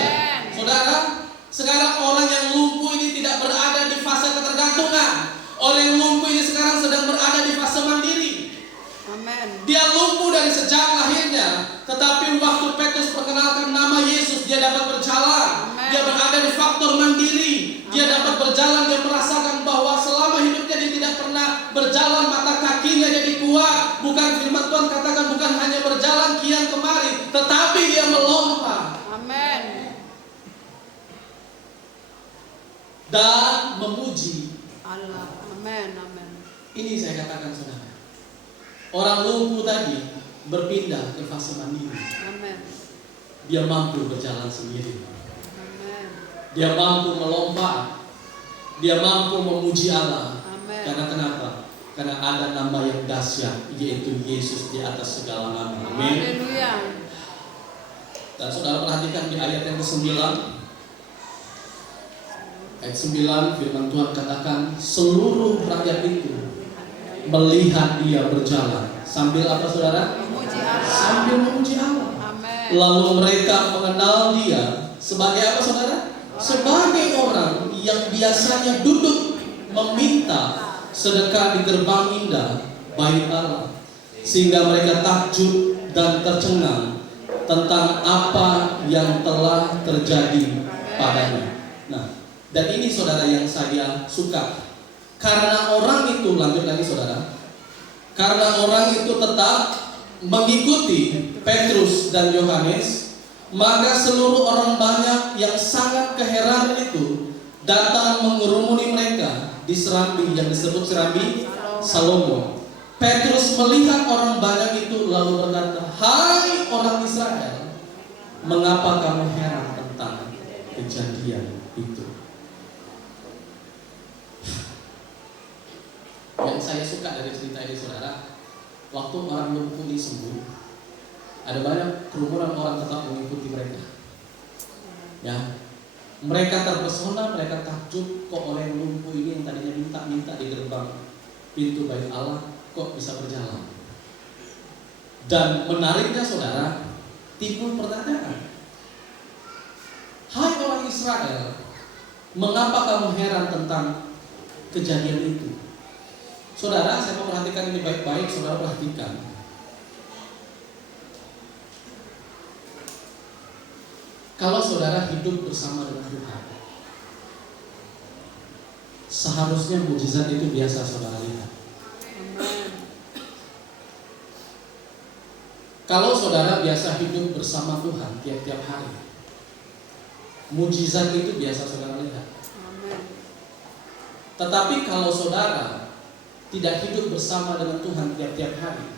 Saudara, sekarang orang yang lumpuh ini tidak berada di fase ketergantungan. Orang yang lumpuh ini sekarang sedang berada di fase mandiri. Amin. Dia lumpuh dari sejak lahirnya, tetapi waktu Petrus perkenalkan nama Yesus, dia dapat berjalan. Amen. Dia berada di faktor mandiri. Dia dapat berjalan, dia merasakan bahwa selama hidupnya dia tidak pernah berjalan, mata kakinya jadi kuat. Bukan firman Tuhan katakan bukan hanya berjalan kian kemari, tetapi dia melompat Amin. dan memuji Allah. Amin. Amin. Ini saya katakan saudara, orang lumpuh tadi berpindah ke fase mandiri. Amin. Dia mampu berjalan sendiri. Amin. Dia mampu melompat. Dia mampu memuji Allah. Amin. Karena kenapa? Karena ada nama yang dahsyat, yaitu Yesus di atas segala nama. Amin. Haleluya. Dan saudara perhatikan di ayat yang ke-9. Ayat 9 firman Tuhan katakan, seluruh rakyat itu melihat dia berjalan sambil apa saudara? Memuji Allah. Sambil memuji Allah. Amin. Lalu mereka mengenal dia sebagai apa saudara? Sebagai orang yang biasanya duduk meminta sedekah di gerbang indah bait Allah, sehingga mereka takjub dan tercengang tentang apa yang telah terjadi padanya. Nah, dan ini saudara yang saya suka, karena orang itu, lanjut lagi saudara, karena orang itu tetap mengikuti Petrus dan Yohanes, maka seluruh orang banyak yang sangat keheranan itu datang mengerumuni mereka di serambi yang disebut serambi Salomo. Petrus melihat orang banyak itu lalu berkata, hai orang Israel, mengapa kamu heran tentang kejadian itu? Yang saya suka dari cerita ini saudara, waktu orang lumpuh ini sembuh, ada banyak kerumunan orang tetap mengikuti mereka. Ya, mereka terpesona, mereka takjub, kok orang yang lumpuh ini yang tadinya minta-minta di gerbang pintu bait Allah kok bisa berjalan. Dan menariknya saudara, timbul pertanyaan, hai orang Israel, mengapa kamu heran tentang kejadian itu? Saudara, saya mau perhatikan ini baik-baik, saudara perhatikan. Kalau saudara hidup bersama dengan Tuhan, seharusnya mujizat itu biasa saudara lihat. Amin. Kalau saudara biasa hidup bersama Tuhan tiap-tiap hari, mujizat itu biasa saudara lihat. Amin. Tetapi kalau saudara tidak hidup bersama dengan Tuhan tiap-tiap hari,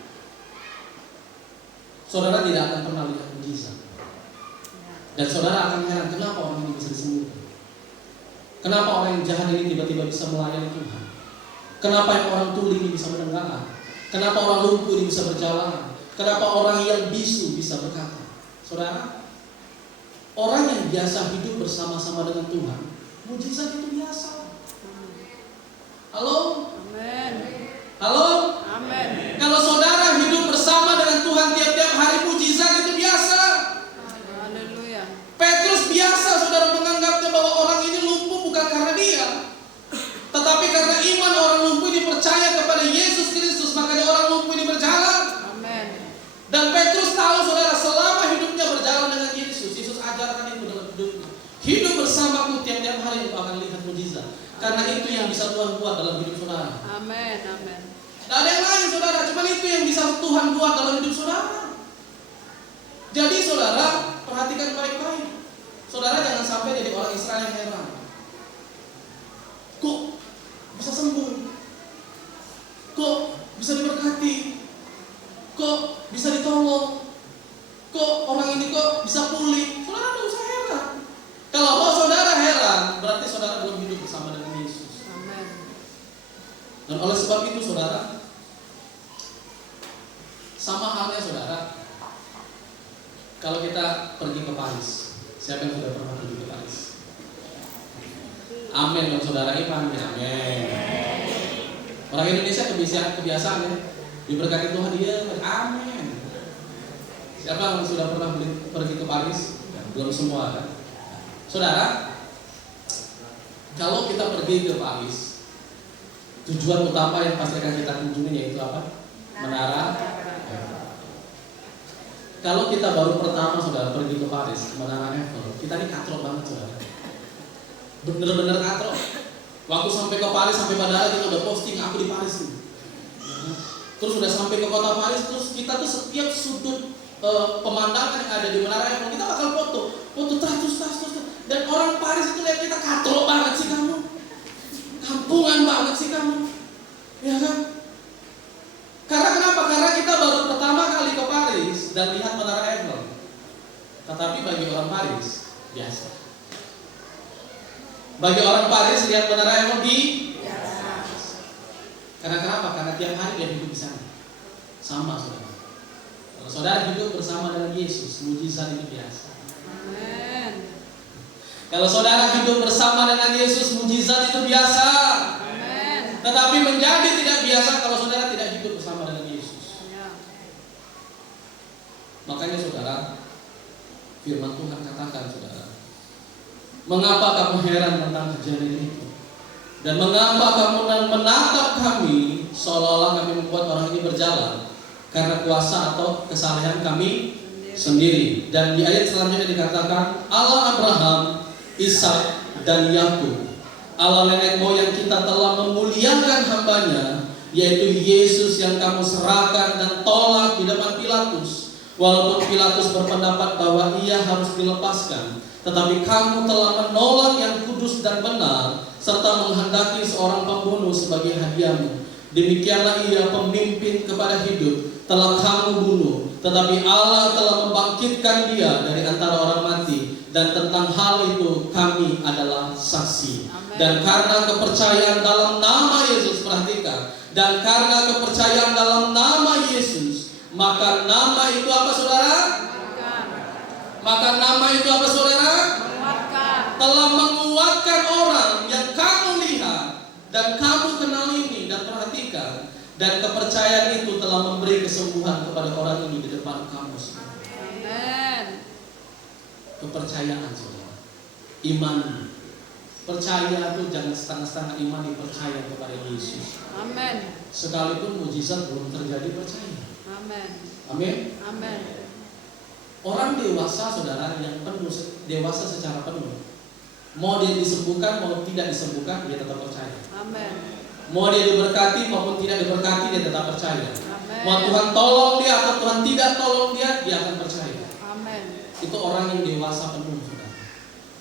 saudara tidak akan pernah lihat mujizat. Dan saudara akan heran, kenapa orang ini bisa disembuhkan? Kenapa orang yang jahat ini tiba-tiba bisa melayani Tuhan? Kenapa yang orang tuli ini bisa mendengar? Kenapa orang lumpuh ini bisa berjalan? Kenapa orang yang bisu bisa berkata? Saudara, orang yang biasa hidup bersama-sama dengan Tuhan, mujizat itu biasa. Halo? Amin. Halo? Amin. Kalau saudara hidup bersama dengan Tuhan tiap-tiap hari, mujizat itu biasa. Haleluya. Petrus biasa saudara menganggapnya bahwa orang ini lumpuh bukan karena dia, tetapi karena iman kamu tiap-tiap hari engkau akan lihat mujizat. Karena itu yang bisa Tuhan buat dalam hidup saudara. Amin. Amin. Tidak ada yang lain saudara, cuma itu yang bisa Tuhan buat dalam hidup saudara. Jadi saudara, perhatikan baik-baik. Saudara jangan sampai jadi orang Israel yang heran. Kok bisa sembuh? Kok bisa diberkati? Kok bisa ditolong? Kok orang ini kok bisa pulih? Saudara tidak usah heran. Kalau saudara heran, berarti saudara belum hidup bersama dengan Yesus. Amin. Dan oleh sebab itu saudara, sama halnya saudara, kalau kita pergi ke Paris, siapa yang sudah pernah pergi ke Paris? Amin dong saudara, iman ya, amin. Orang Indonesia kebiasaan ya, diberkati Tuhan dia, amin. Siapa yang sudah pernah pergi ke Paris? Ya, belum semua kan. Saudara, kalau kita pergi ke Paris, tujuan utama yang pasti akan kita kunjungi yaitu apa? Menara. Kalau kita baru pertama saudara pergi ke Paris, ke Menara Eiffel, kita ini katrok banget saudara. Bener-bener katrok. Waktu sampai ke Paris, sampai bandara kita udah posting aku di Paris nih. Terus udah sampai ke kota Paris, terus kita tuh setiap sudut pemandangan yang ada di Menara Eiffel kita bakal foto terus. Dan orang Paris itu lihat kita katrok banget sih kamu, kampungan banget sih kamu, ya kan? Karena kenapa? Karena kita baru pertama kali ke Paris dan lihat Menara Eiffel. Tetapi bagi orang Paris biasa. Bagi orang Paris lihat Menara Eiffel biasa. Karena kenapa? Karena tiap hari dia hidup di sana. Sama saudara. Kalau saudara hidup bersama dengan Yesus, mujizat itu biasa. Amin. Kalau saudara hidup bersama dengan Yesus, mujizat itu biasa. Amin. Tetapi menjadi tidak biasa kalau saudara tidak hidup bersama dengan Yesus. Ya. Makanya saudara, firman Tuhan katakan saudara, mengapa kamu heran tentang kejadian itu? Dan mengapa kamu menatap kami seolah-olah kami membuat orang ini berjalan karena kuasa atau kesalehan kami sendiri. Dan di ayat selanjutnya dikatakan, Allah Abraham, Ishak dan Yakub, Allah nenek moyang kita telah memuliakan hambanya, yaitu Yesus yang kamu serahkan dan tolak di depan Pilatus. Walaupun Pilatus berpendapat bahwa ia harus dilepaskan, tetapi kamu telah menolak yang kudus dan benar, serta menghendaki seorang pembunuh sebagai hadiahmu. Demikianlah ia pemimpin kepada hidup, telah kamu bunuh, tetapi Allah telah membangkitkan dia dari antara orang mati. Dan tentang hal itu kami adalah saksi. Amen. Dan karena kepercayaan dalam nama Yesus, perhatikan, dan karena kepercayaan dalam nama Yesus, maka nama itu apa saudara? Maka nama itu apa saudara? Menguatkan. Telah menguatkan orang yang kamu lihat dan kamu kenal ini. Dan perhatikan, dan kepercayaan itu telah memberi kesembuhan kepada orang ini di depan kamu semua. Amen. Kepercayaan saudara, iman. Percaya itu jangan setengah-setengah iman, percaya kepada Yesus. Amen. Sekalipun mujizat belum terjadi, percaya. Amen. Amin. Amen. Orang dewasa saudara yang penuh, dewasa secara penuh, mau dia disembuhkan mau tidak disembuhkan, dia tetap percaya. Amen. Mau dia diberkati maupun tidak diberkati, dia tetap percaya. Amen. Mau Tuhan tolong dia atau Tuhan tidak tolong dia, dia akan percaya. Amen. Itu orang yang dewasa penuh saudara.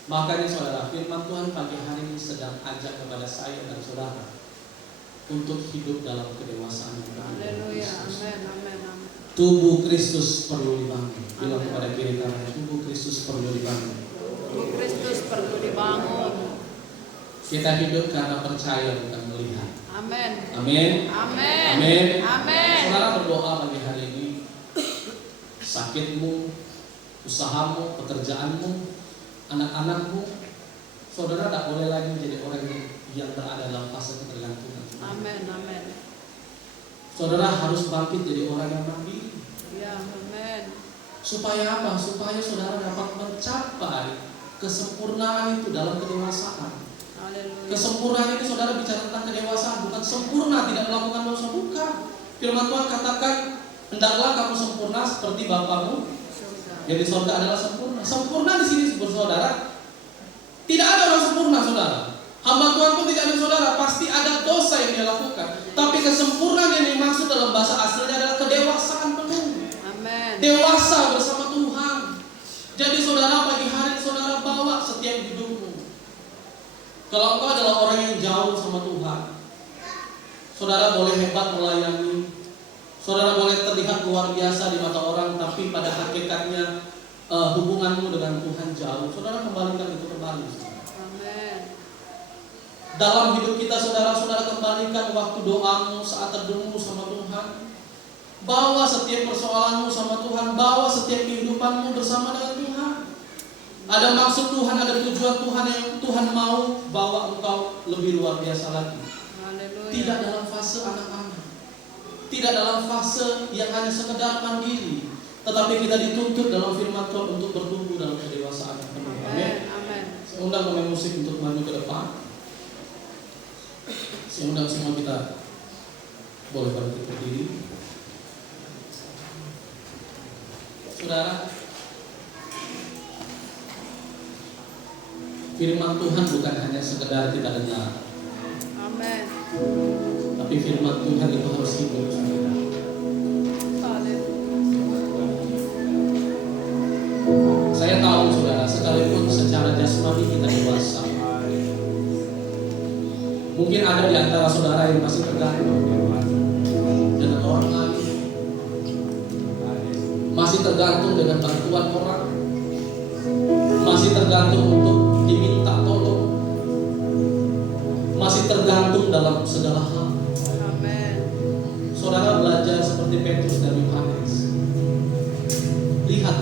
Makanya saudara, firman Tuhan pagi hari ini sedang ajak kepada saya dan saudara untuk hidup dalam kedewasaan yang penuh. Haleluya. Amen. Amen. Amen. Tubuh Kristus perlu dibangun. Bilang kepada kiri kanan, tubuh Kristus perlu dibangun. Tubuh Kristus perlu dibangun. Kita hidup karena percaya bukan melihat. Amen. Amin. Amen. Amin. Amen. Saudara berdoa pagi hari ini, sakitmu, usahamu, pekerjaanmu, anak-anakmu, saudara tak boleh lagi menjadi orang yang berada dalam fase ketergantungan. Amen. Amen. Saudara harus bangkit jadi orang yang mandiri. Ya, amen. Supaya apa? Supaya saudara dapat mencapai kesempurnaan itu dalam kedewasaan. Haleluya. Kesempurnaan ini saudara bicara tentang kedewasaan, bukan sempurna tidak melakukan dosa, bukan. Firman Tuhan katakan, hendaklah kamu sempurna seperti Bapamu Surga. yang di surga adalah sempurna. Sempurna di sini saudara Tidak ada orang sempurna, saudara. Hamba Tuhan pun tidak ada, saudara. Pasti ada dosa yang dia lakukan. Tapi kesempurnaan yang dimaksud dalam bahasa aslinya adalah kedewasaan penuh. Amen. Dewasa bersama Tuhan. Jadi saudara, pagi hari saudara bawa setiap hidupmu. Kalau engkau adalah orang yang jauh sama Tuhan, saudara boleh hebat melayani, saudara boleh terlihat luar biasa di mata orang, tapi pada hakikatnya hubunganmu dengan Tuhan jauh. Saudara kembalikan itu kembali. Amen. Dalam hidup kita saudara-saudara kembalikan waktu doamu, saat teduhmu sama Tuhan. Bawa setiap persoalanmu sama Tuhan, bawa setiap kehidupanmu bersama dengan Tuhan. Ada maksud Tuhan, ada tujuan Tuhan yang Tuhan mau bawa engkau lebih luar biasa lagi. Haleluya. Tidak dalam fase anak-anak, tidak dalam fase yang hanya sekedar mandiri, tetapi kita dituntut dalam firman Tuhan untuk bertumbuh dalam kedewasaan yang penuh. Amin. Amen. Saya undang pemain musik untuk maju ke depan. Saya undang semua kita boleh bangkit berdiri. Saudara, firman Tuhan bukan hanya sekedar kita dengar, Amen. tapi firman Tuhan itu harus hidup sama kita. Haleluya. Saya tahu saudara, sekalipun secara jasmani kita dewasa, mungkin ada di antara saudara yang masih tergantung dengan orang lain, masih tergantung dengan bantuan orang, masih tergantung untuk diminta tolong, masih tergantung dalam segala hal. Amen. Saudara belajar seperti Petrus dan Yohanes. Lihat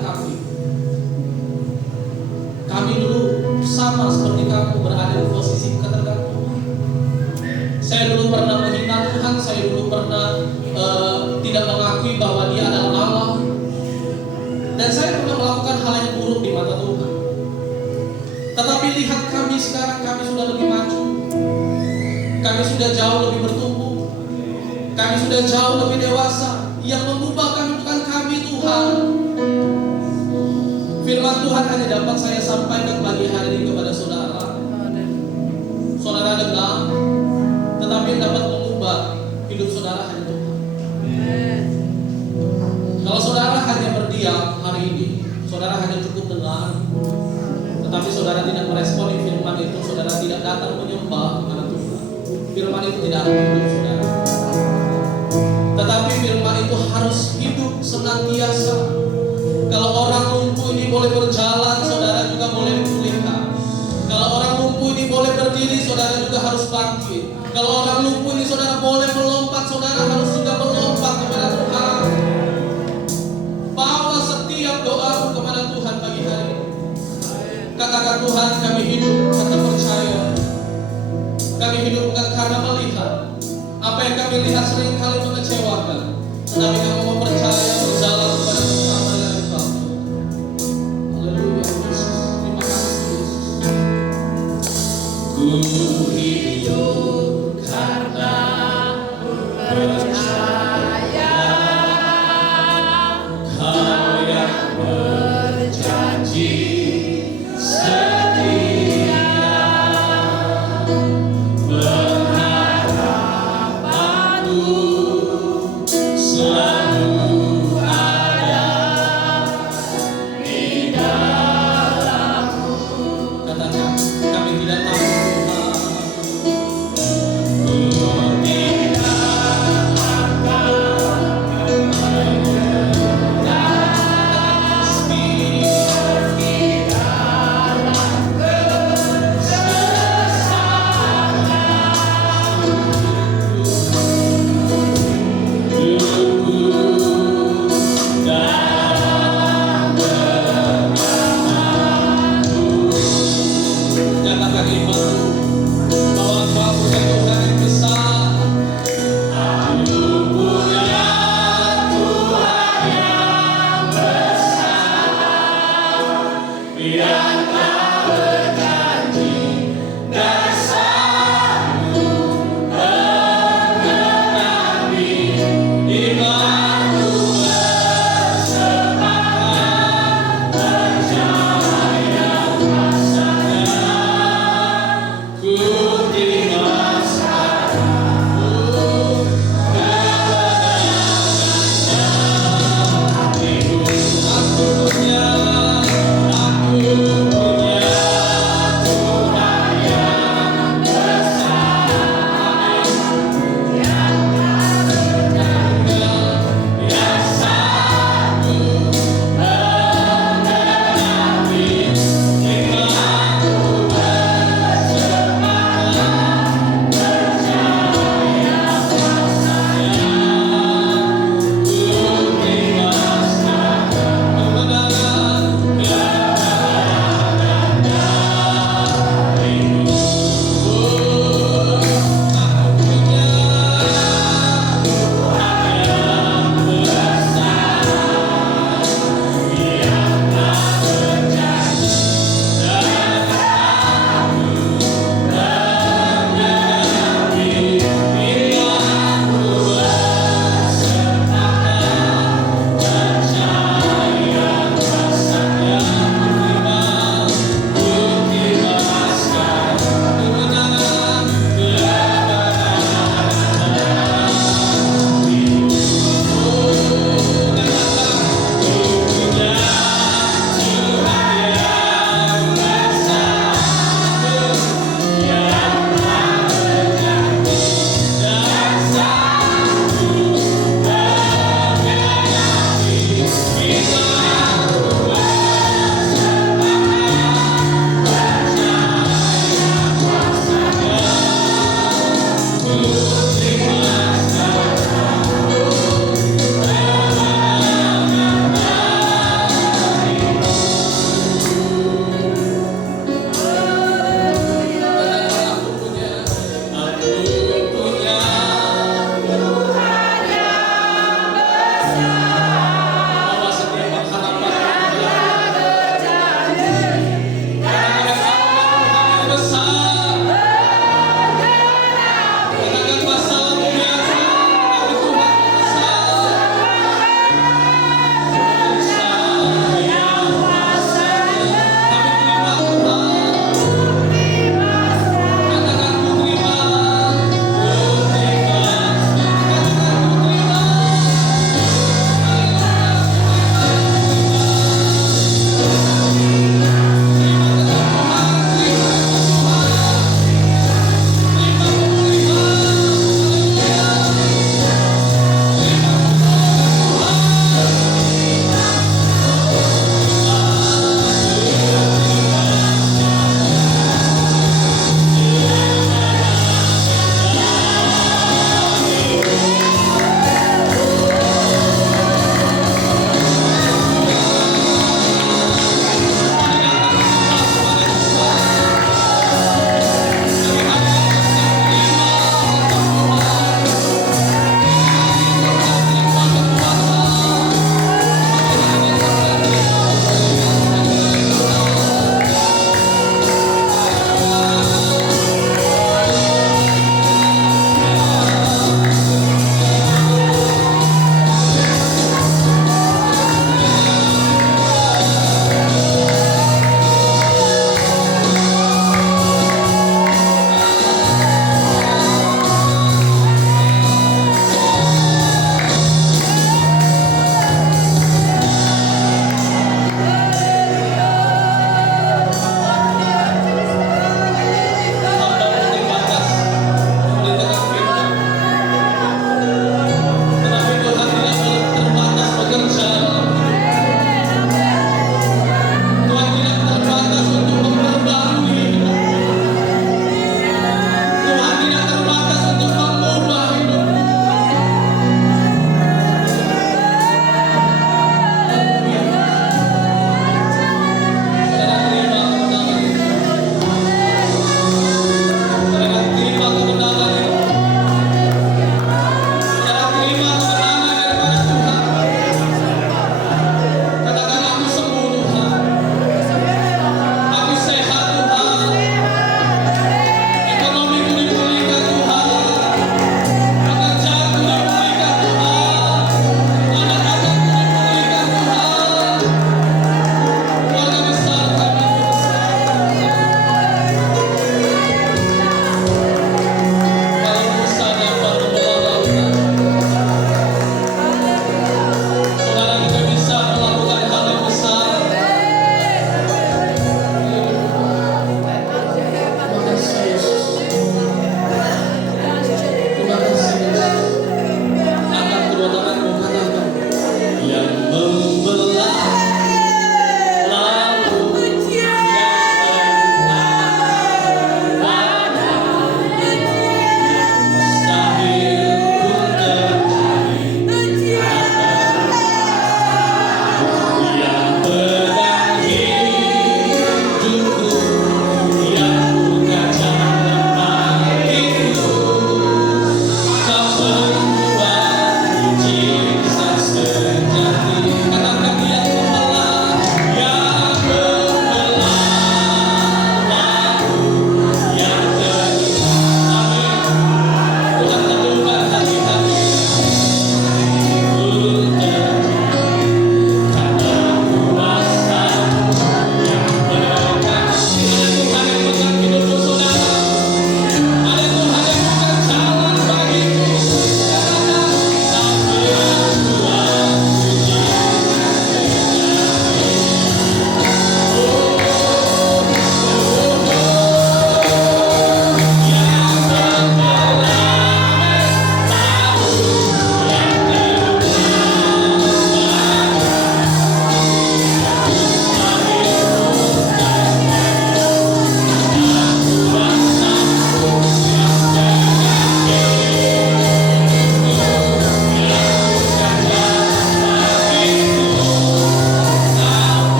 kami dulu sama seperti kamu berada di posisi ketergantungan. Saya dulu pernah menghina Tuhan, saya dulu pernah tidak mengakui bahwa Dia adalah Allah, dan saya pernah melakukan hal yang buruk di mata Tuhan. Tetapi lihat kami sekarang, kami sudah lebih maju, kami sudah jauh lebih bertumbuh, kami sudah jauh lebih dewasa. Yang mengubah kami bukan kami, Tuhan. Firman Tuhan hanya dapat saya sampaikan pagi hari ini kepada saudara. Haleluya. Saudara dengar, tetapi yang dapat mengubah hidup saudara hanya Tuhan. Amen. Kalau saudara hanya berdiam hari ini, saudara hanya cukup dengar, tetapi saudara tidak meresponi firman itu, saudara tidak datang menyembah kepada Tuhan, firman itu tidak akan hidup saudara. Tetapi firman itu harus hidup senantiasa. Kalau orang lumpuh ini boleh berjalan, saudara juga boleh dipulihkan. Kalau orang lumpuh ini boleh berdiri, saudara juga harus bangkit. Kalau orang lumpuh ini saudara boleh melompat, saudara harus juga melompat kepada Tuhan. Bawa setiap doamu kepada Tuhan pagi hari ini. Katakan, Tuhan, kami hidup karena percaya. Kami hidup bukan karena melihat. Apa yang kami lihat seringkali mengecewakan, tetapi kami mau percaya berjalan kepada bersama dengan Engkau. Haleluya, Yesus. Terima kasih, Yesus. Ku hidup karena Percaya. Kau yang berjanji setia.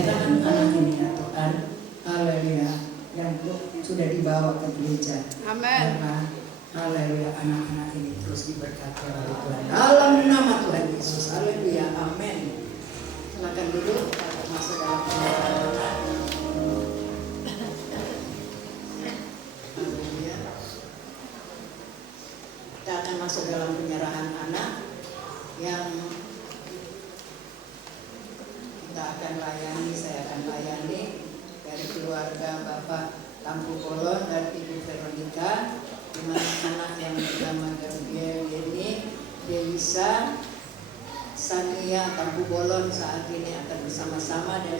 penyerahan anak ini ya Tuhan, haleluya, yang sudah dibawa ke gereja. Amin. Karena haleluya anak-anak ini terus diberkati oleh Tuhan. Dalam nama Tuhan Yesus, haleluya, amin. Silakan dulu kita masuk dalam penyerahan anak. Haleluya. Kita akan masuk dalam penyerahan anak yang kita akan layani, saya akan layani dari keluarga Bapak Tampu Bolon dan Ibu Veronica, di mana anak yang bernama Gabriel Yeni, Delisa, Sania Tampu Bolon saat ini akan bersama-sama dan